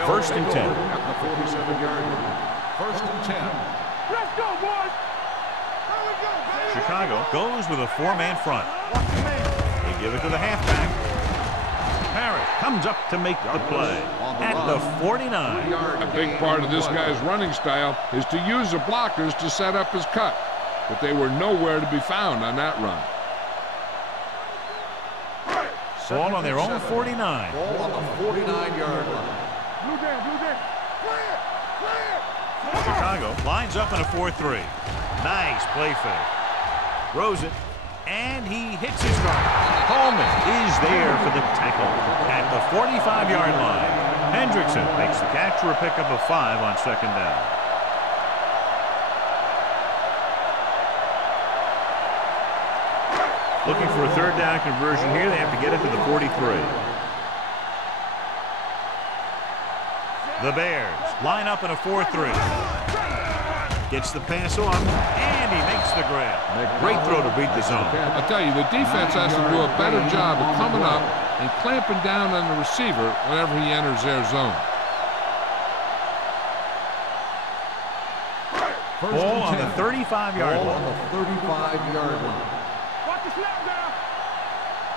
First and 10. At the 47-yard line. First and 10. Let's go, boys. Here we go, baby. Chicago goes with a 4-man front. They give it to the halfback. Harris comes up to make the play at the 49. A big part of this guy's running style is to use the blockers to set up his cut, but they were nowhere to be found on that run. Ball on their own 49. Ball on the 49-yard line. Blue down. Clear. Chicago lines up in a 4-3. Nice play fake. Throws it, and he hits his target. Coleman is there for the tackle at the 45-yard line. Hendrickson makes the catch for a pickup of 5 on second down. Looking for a third down conversion here. They have to get it to the 43. The Bears line up in a 4-3. Gets the pass off, and he makes the grab. Great throw to beat the zone. I'll tell you, the defense has to do a better job of coming up and clamping down on the receiver whenever he enters their zone. Ball on the 35-yard Ball line. on the 35-yard line. Watch the snap down.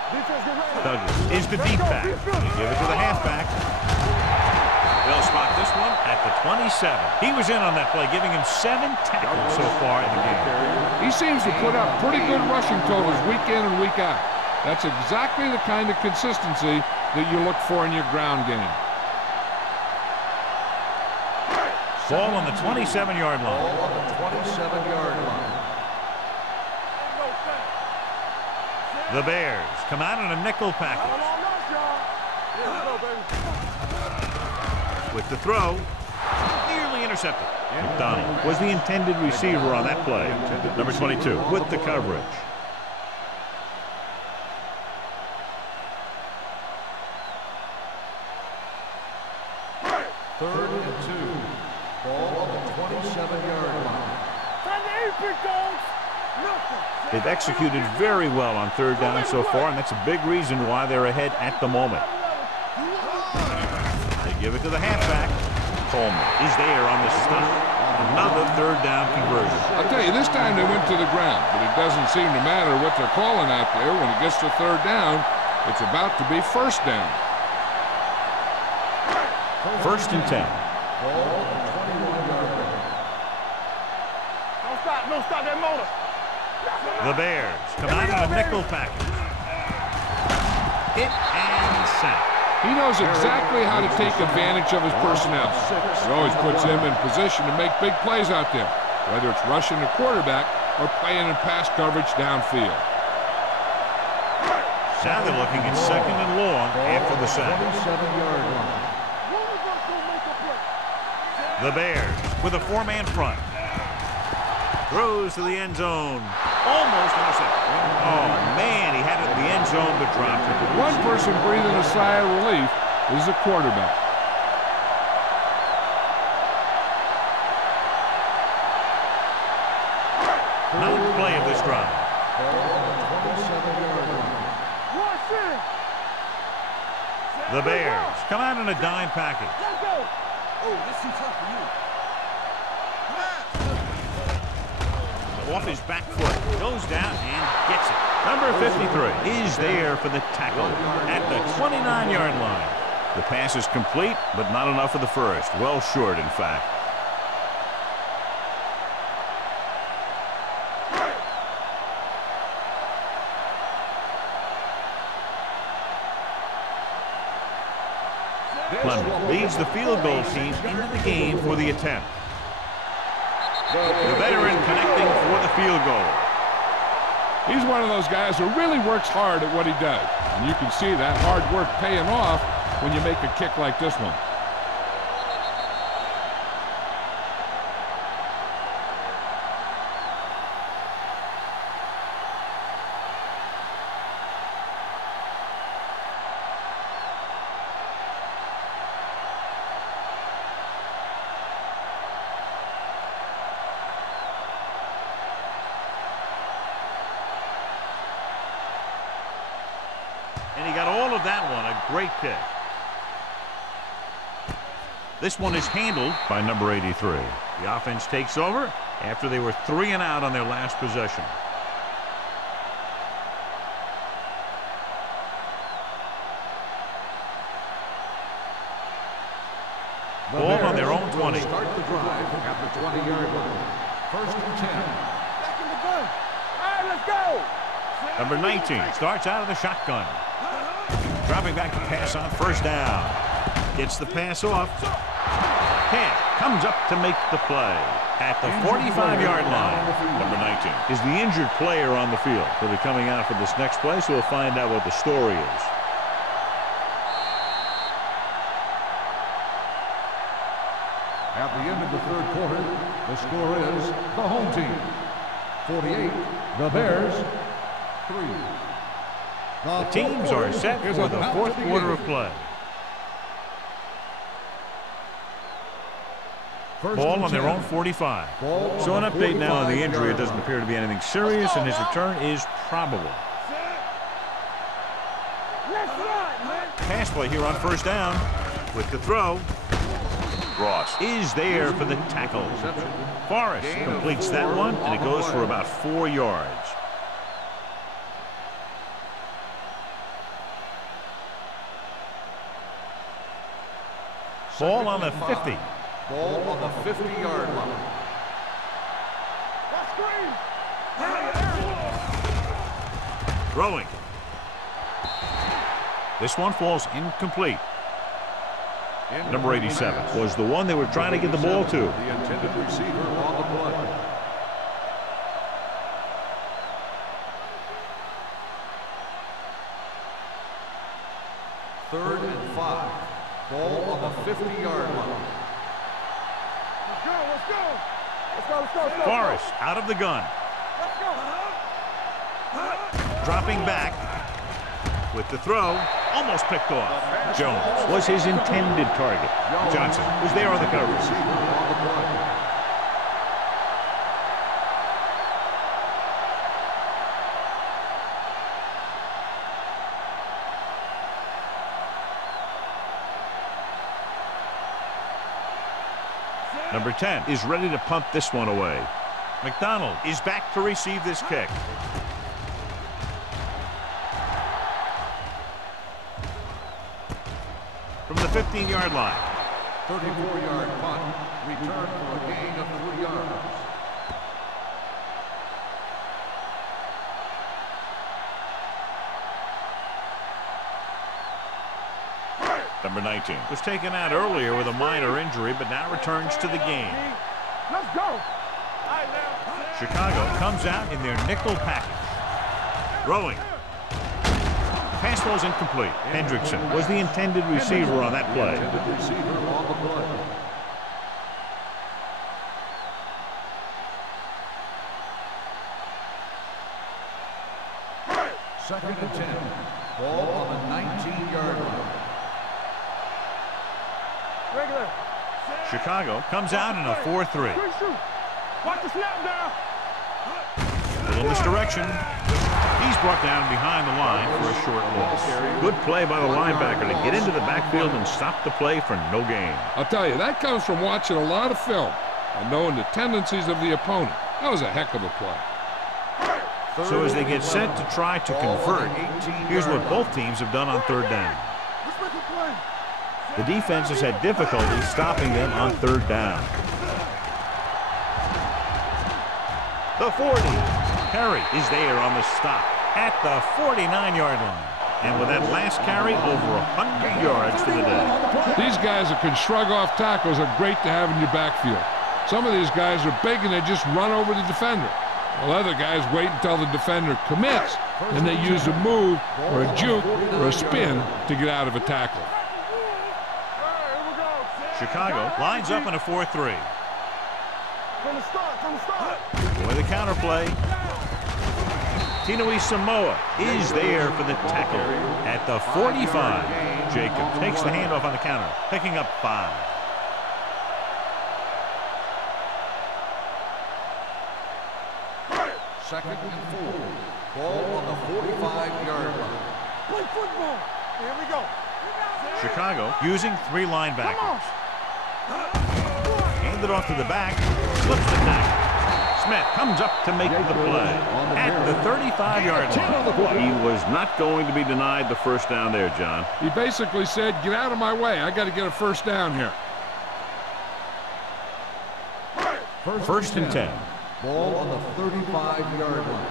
Defense get ready. Douglas is the deep back. They give it to the halfback. They'll spot this one at the 27. He was in on that play, giving him 7 tackles so far in the game. He seems to put up pretty good rushing totals week in and week out. That's exactly the kind of consistency that you look for in your ground game. Ball on the 27-yard line. Ball on the 27-yard line. The Bears come out in a nickel package. With the throw, nearly intercepted. McDonald was the intended receiver on that play. Number 22 with the coverage. Third and 2. Ball on the 27-yard line. They've executed very well on third down so far, and that's a big reason why they're ahead at the moment. They give it to the halfback. Coleman is there on the stop. Another third down conversion. I'll tell you, this time they went to the ground, but it doesn't seem to matter what they're calling out there. When it gets to third down, it's about to be first down. First and 10. Don't stop that motor. The Bears come out in a nickel package. Hit and sack. He knows exactly how to take advantage of his personnel. He always puts him in position to make big plays out there, whether it's rushing the quarterback or playing in pass coverage downfield. Now they're looking at second and long after the sack. The Bears with a four-man front. Throws to the end zone. Almost intercepted. Oh, man, he had it in the end zone but dropped it. One person breathing a sigh of relief is the quarterback. Ninth play of this drive. The Bears come out in a dime package. Let's go. Oh, this is too tough for you. Off his back foot, goes down and gets it. Number 53 is there for the tackle at the 29-yard line. The pass is complete, but not enough for the first. Well short, in fact. Clement leads the field goal team into the game for the attempt. The veteran connecting for the field goal. He's one of those guys who really works hard at what he does. And you can see that hard work paying off when you make a kick like this one. And he got all of that one. A great pick. This one is handled by number 83. The offense takes over after they were 3 and out on their last possession. Ball on their own 20. Start the drive at the 20-yard line. First and 10. Back in the gun. All right, let's go. Number 19 starts out of the shotgun. Dropping back to pass on first down. Gets the pass off. Pass comes up to make the play at the 45-yard line. Number 19 is the injured player on the field. He'll be coming out for this next play, so we'll find out what the story is. At the end of the third quarter, the score is the home team 48, the Bears 3. The teams are set for the fourth quarter of play. Ball on their own 45. So an update now on the injury. It doesn't appear to be anything serious, and his return is probable. Pass play here on first down with the throw. Ross is there for the tackle. Forrest completes that one, and it goes for about 4 yards. Ball on the 50. Ball on the 50-yard line. Throwing. This one falls incomplete. Number 87 was the one they were trying to get the ball to. The intended receiver on the play. 3rd and 5. Ball on the 50-yard line. Let's go, let's go. Let's go, let's go, let's go. Forrest out of the gun. Let's go. Dropping back with the throw. Almost picked off. Jones was his intended target. Johnson was there on the coverage. Number 10 is ready to punt this one away. McDonald is back to receive this kick. From the 15-yard line. 34-yard punt, return for a gain of 3 yards. Number 19 was taken out earlier with a minor injury, but now returns to the game. Let's go. Chicago comes out in their nickel package. Throwing. Pass ball's incomplete. Hendrickson was the intended receiver on that play. Second and 10. Ball on the 19-yard line. Regular. Chicago comes out in a 4-3. Watch the snap down. A little misdirection. He's brought down behind the line for a short loss. Good play by the linebacker to get into the backfield and stop the play for no gain. I'll tell you, that comes from watching a lot of film and knowing the tendencies of the opponent. That was a heck of a play. So as they get set to try to convert, here's what both teams have done on 3rd down. The defense has had difficulty stopping them on 3rd down. The 40. Carey is there on the stop at the 49-yard line. And with that last carry, over 100 yards for the day. These guys that can shrug off tackles are great to have in your backfield. Some of these guys are big and they just run over the defender. While other guys wait until the defender commits, and they use a move or a juke or a spin to get out of a tackle. Chicago lines up in a 4-3. From the start, from the start. With a counter play. Tinui Samoa is there for the tackle at the 45. Jacob takes the handoff on the counter, picking up 5. Second and 4. Ball on the 45-yard line. Play football. Here we go. Chicago using 3 linebackers. Hand it off to the back. Slips the tackle. Smith comes up to make the play at the 35-yard line. He was not going to be denied the first down there, John. He basically said, get out of my way. I got to get a first down here. First and 10. Ball on the 35-yard line.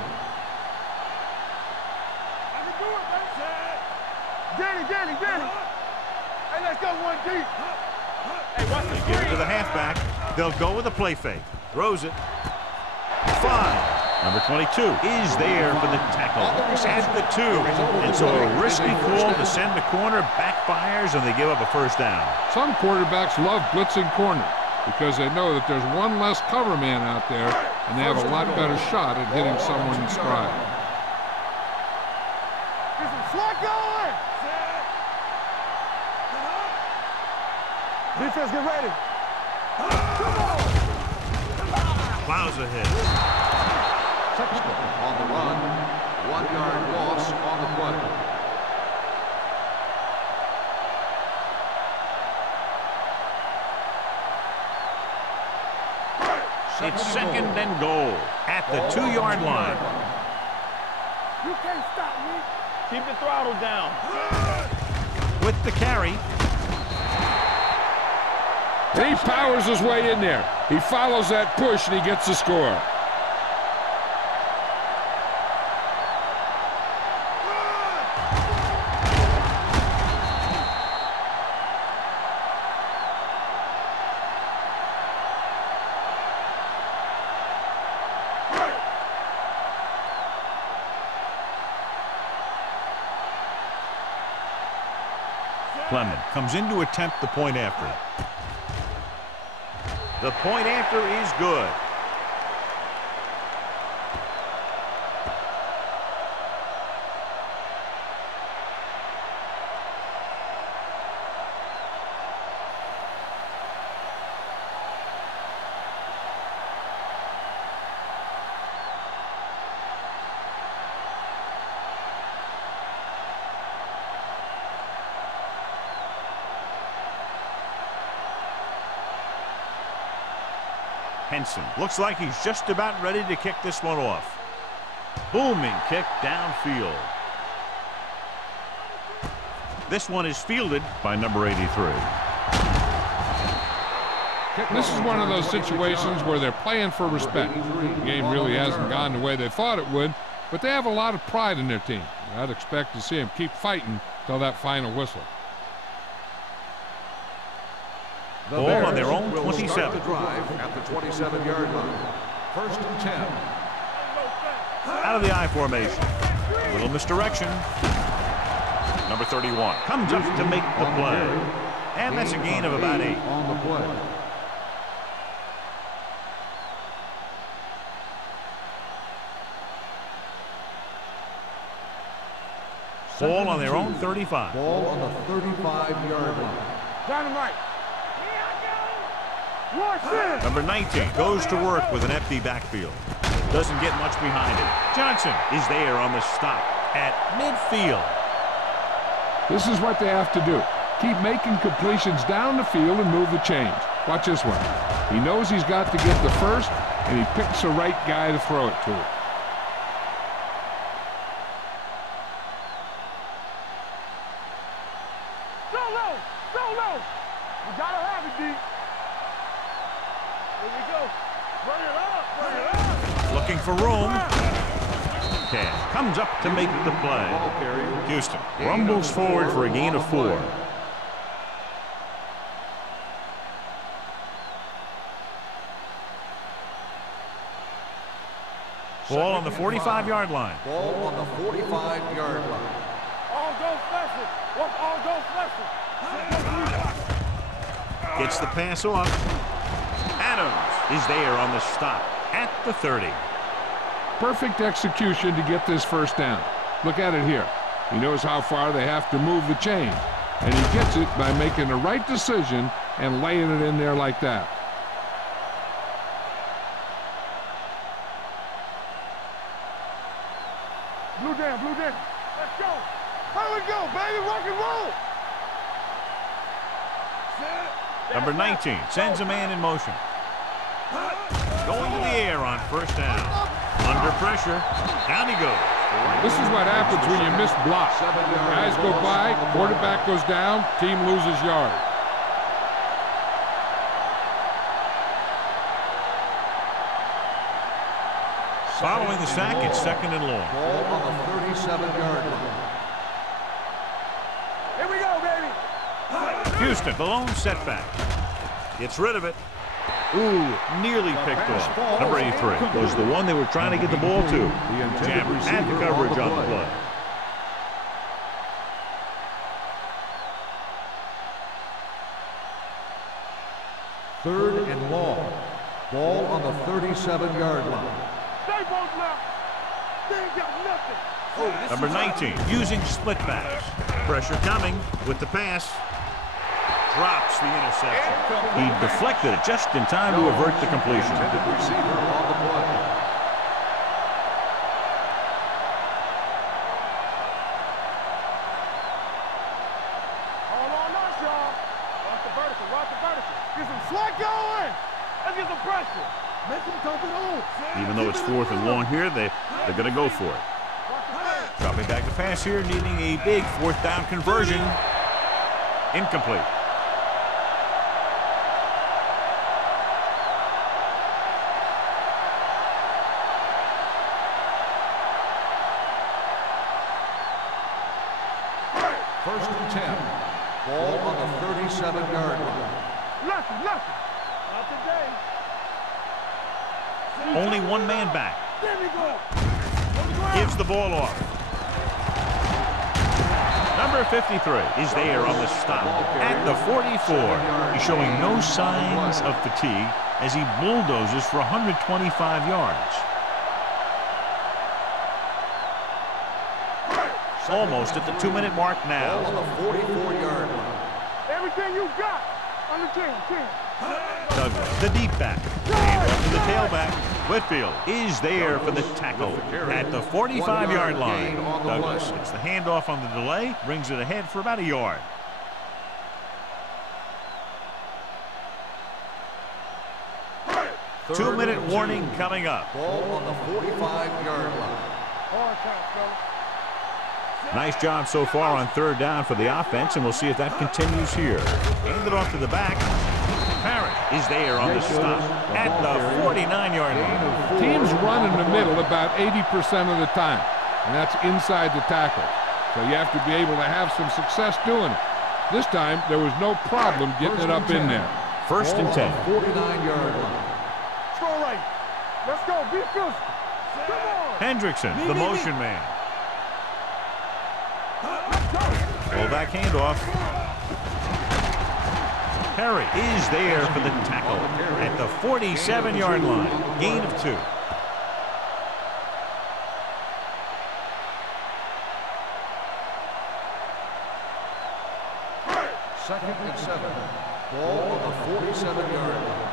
Danny. Hey, let's go 1 deep. Hey, watch the They screen. give it to the halfback. They'll go with a play fake. Throws it. 5. Number 22 is there for the tackle at the 2. And so a risky call to send the corner backfires, and they give up a first down. Some quarterbacks love blitzing corner because they know that there's one less cover man out there, and they have a lot better shot at hitting someone in stride. Get some slot going. Defense, get ready. Come on. Plows ahead. Sexton on the run. 1-yard loss on the play. It's second and goal at the 2-yard line. You can't stop me. Keep the throttle down. With the carry. And he powers his way in there. He follows that push, and he gets the score. Clement comes in to attempt the point after. The point after is good. Henson looks like he's just about ready to kick this one off. Booming kick downfield. This one is fielded by number 83. This is one of those situations where they're playing for respect. The game really hasn't gone the way they thought it would, but they have a lot of pride in their team. I'd expect to see them keep fighting till that final whistle. Ball on their own 27. Drive at the 27-yard line. First and 10. Out of the I formation. A little misdirection. Number 31 comes up to make the play. And that's a gain of about 8. On the play. Ball on their own 35. Ball on the 35-yard line. Dynamite. Number 19 goes to work with an empty backfield. Doesn't get much behind it. Johnson is there on the stop at midfield. This is what they have to do. Keep making completions down the field and move the chains. Watch this one. He knows he's got to get the first, and he picks the right guy to throw it to. Looking for room. Cash comes up to make the play. Houston rumbles forward for a gain of 4. Ball on the 45-yard line. Ball on the 45-yard line. All go special. All go special. Gets the pass off. Adams is there on the stop at the 30. Perfect execution to get this first down. Look at it here. He knows how far they have to move the chain, and he gets it by making the right decision and laying it in there like that. Blue down, blue down. Let's go. Here we go, baby. Rock and roll. Number 19 sends a man in motion. Going to the air on first down. Under pressure. Down he goes. This is what happens when you miss block. Guys go by, quarterback goes down, team loses yard. Following the sack, it's 2nd and long. Ball on the 37-yard line. Here we go, baby. Houston, the lone setback. Gets rid of it. Ooh, nearly picked off. Number 83 was the one they were trying to get the ball to. Jammers had the coverage on the play. Third and long. Ball on the 37-yard line. Stay both left. They ain't got nothing. Number 19 using split backs. Pressure coming with the pass. Drops the interception. He deflected it just in time to avert the completion. Intended receiver on the play. All on us, y'all. Watch the vertical. Watch the vertical. Get some slack going. Let's get some pressure. Make them dump it on. Even though it's 4th and long here, they're going to go for it. Dropping back to pass here, needing a big 4th down conversion. Incomplete. First and 10. Ball on the 37-yard line. Lucky. Not today. Only one man back. There we go. Gives the ball off. Number 53 is there on the stop at the 44. He's showing no signs of fatigue as he bulldozes for 125 yards. Almost at the 2-minute mark now. On the 44-yard line. Everything you got on the team. Douglas, the deep back. And up to the tailback. Whitfield is there for the tackle at the 45-yard line. Douglas gets the handoff on the delay, brings it ahead for about a yard. Two-minute warning coming up. Ball on the 45-yard line. Nice job so far on third down for the offense, and we'll see if that continues here. Hand it off to the back. Parrott is there on the stop at the 49-yard line. Teams run in the middle about 80% of the time, and that's inside the tackle. So you have to be able to have some success doing it. This time, there was no problem getting it up in there. First and 10. 49-yard line. Go right. Let's go. Be physical. Come on. Hendrickson, the motion man. Fullback handoff. Perry is there for the tackle at the 47-yard line. Gain of 2. Second and 7. Ball on the 47-yard line.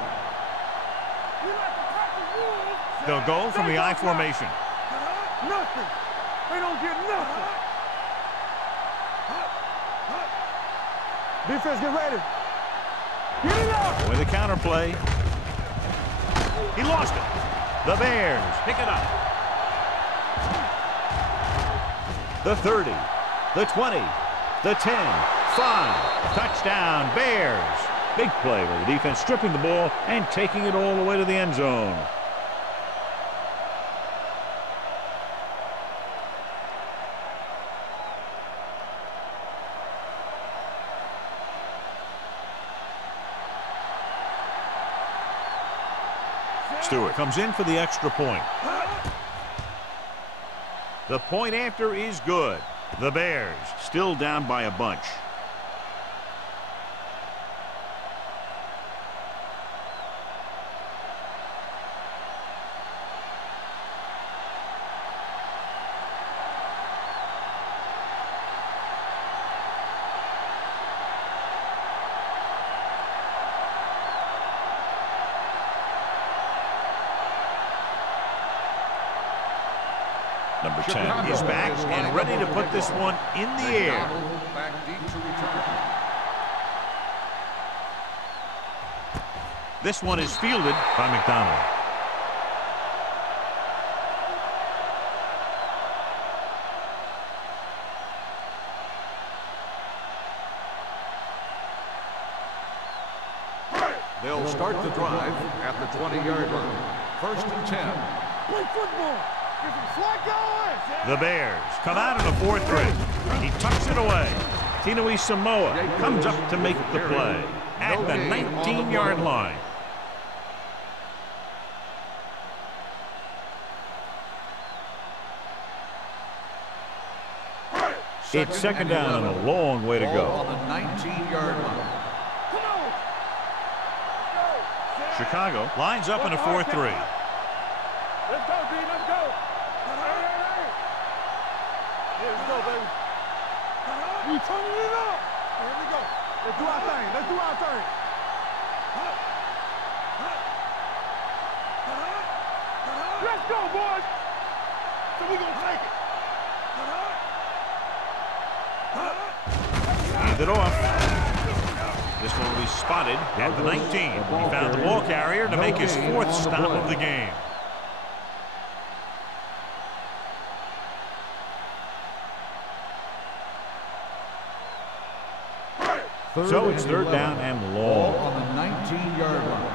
They'll go from the I formation. Nothing. They don't get nothing. Defense, get ready. Get it up. With a counter play. He lost it. The Bears pick it up. The 30, the 20, the 10, 5. Touchdown, Bears. Big play with the defense stripping the ball and taking it all the way to the end zone. Stewart comes in for the extra point. The point after is good. The Bears still down by a bunch. Number 10 is back and ready to put this one in the air. Back deep to return. This one is fielded by McDonald. They'll start the drive at the 20-yard line. First and 10. Play football. Get some slack going. The Bears come out in the 4-3. He tucks it away. Tinui Samoa comes up to make the play at the 19-yard line. It's second down and a long way to go. On the 19-yard line. Chicago lines up in a 4-3. Let's go, B. Let's go. Hey. Yeah, let's go, baby. We turning it up. Here we go. Let's do our thing. Let's do our thing. Let's go, boys. So we gonna take it. Hand it off. This one will be spotted at the 19. He found the ball carrier to make his 4th stop of the game. So it's third down and long. On the 19-yard line.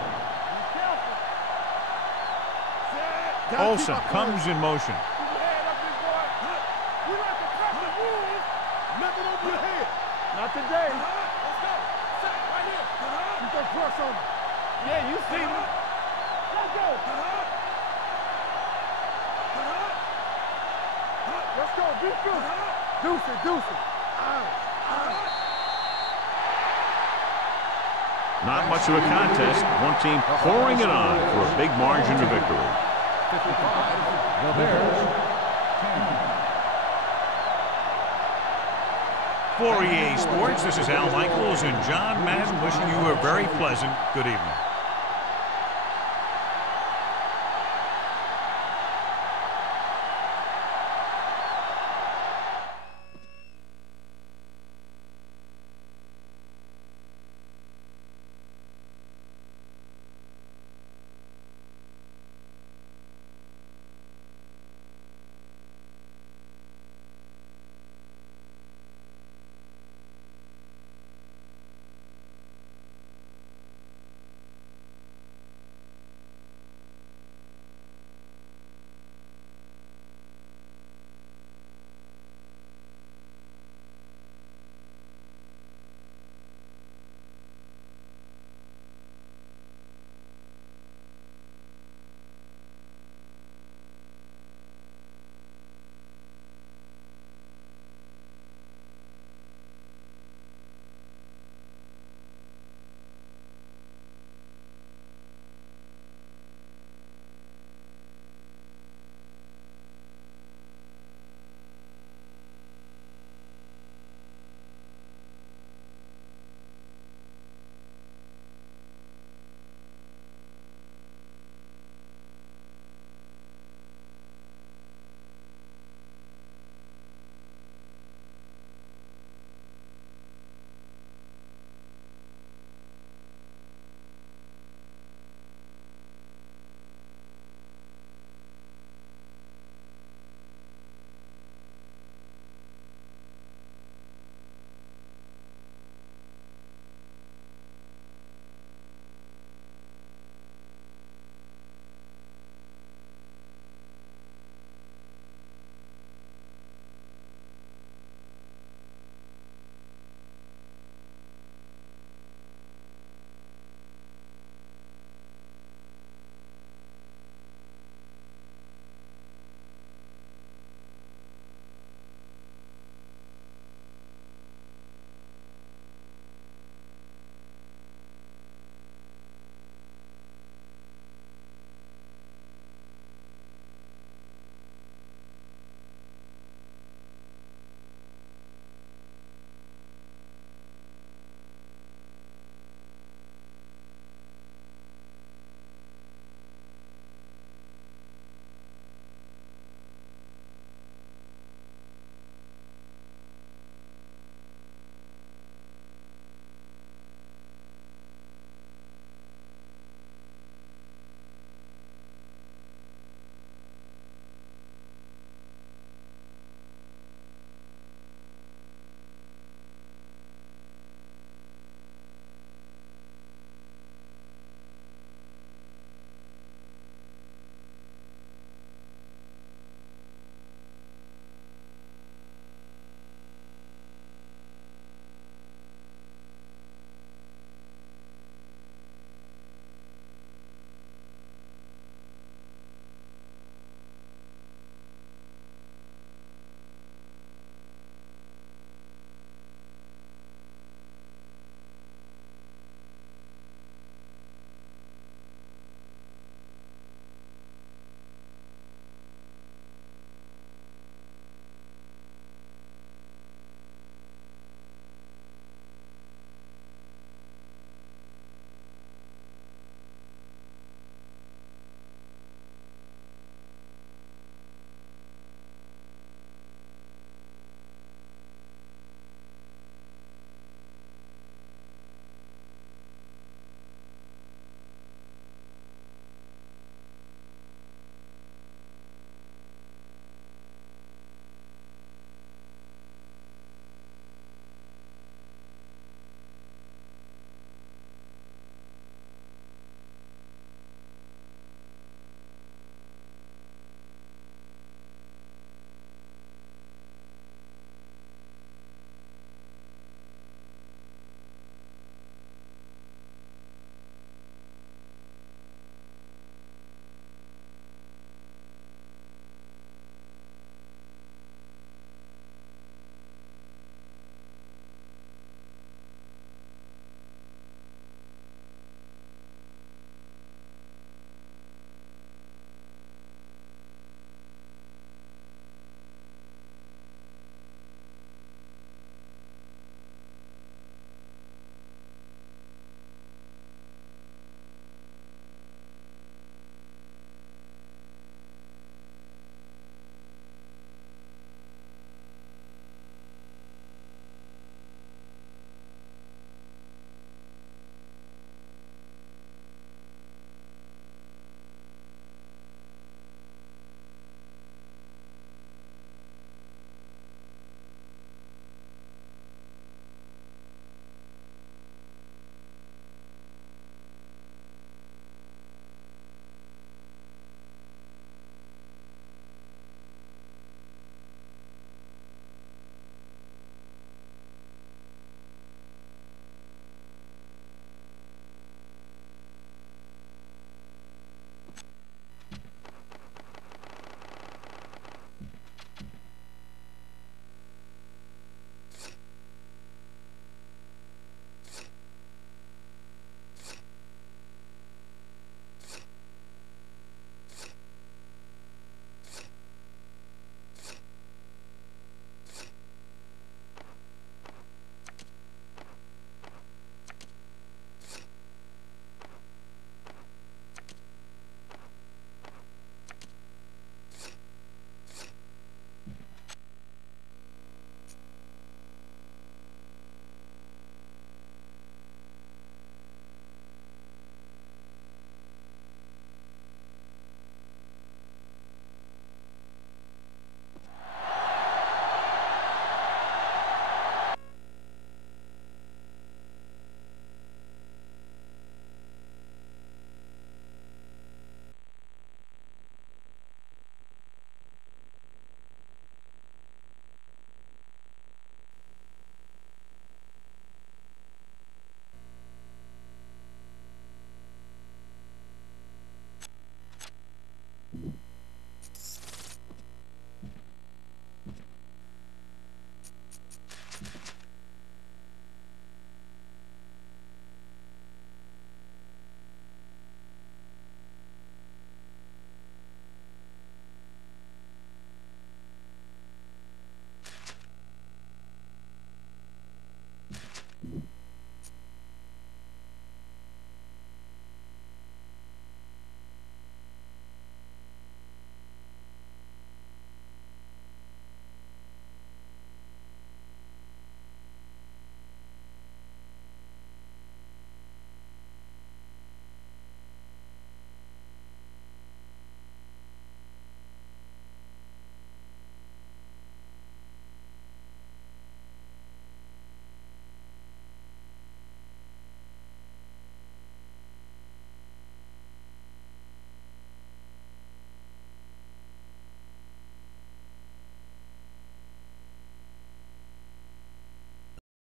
Olsen comes in motion. Not today. Let's go. Set right here. You can press on him. Yeah, you see him. Let's go. Let's go. Be good. Deuce it. Not much of a contest. One team pouring it on for a big margin of victory. 55, the Bears, 10. For EA Sports, this is Al Michaels and John Madden wishing you a very pleasant good evening.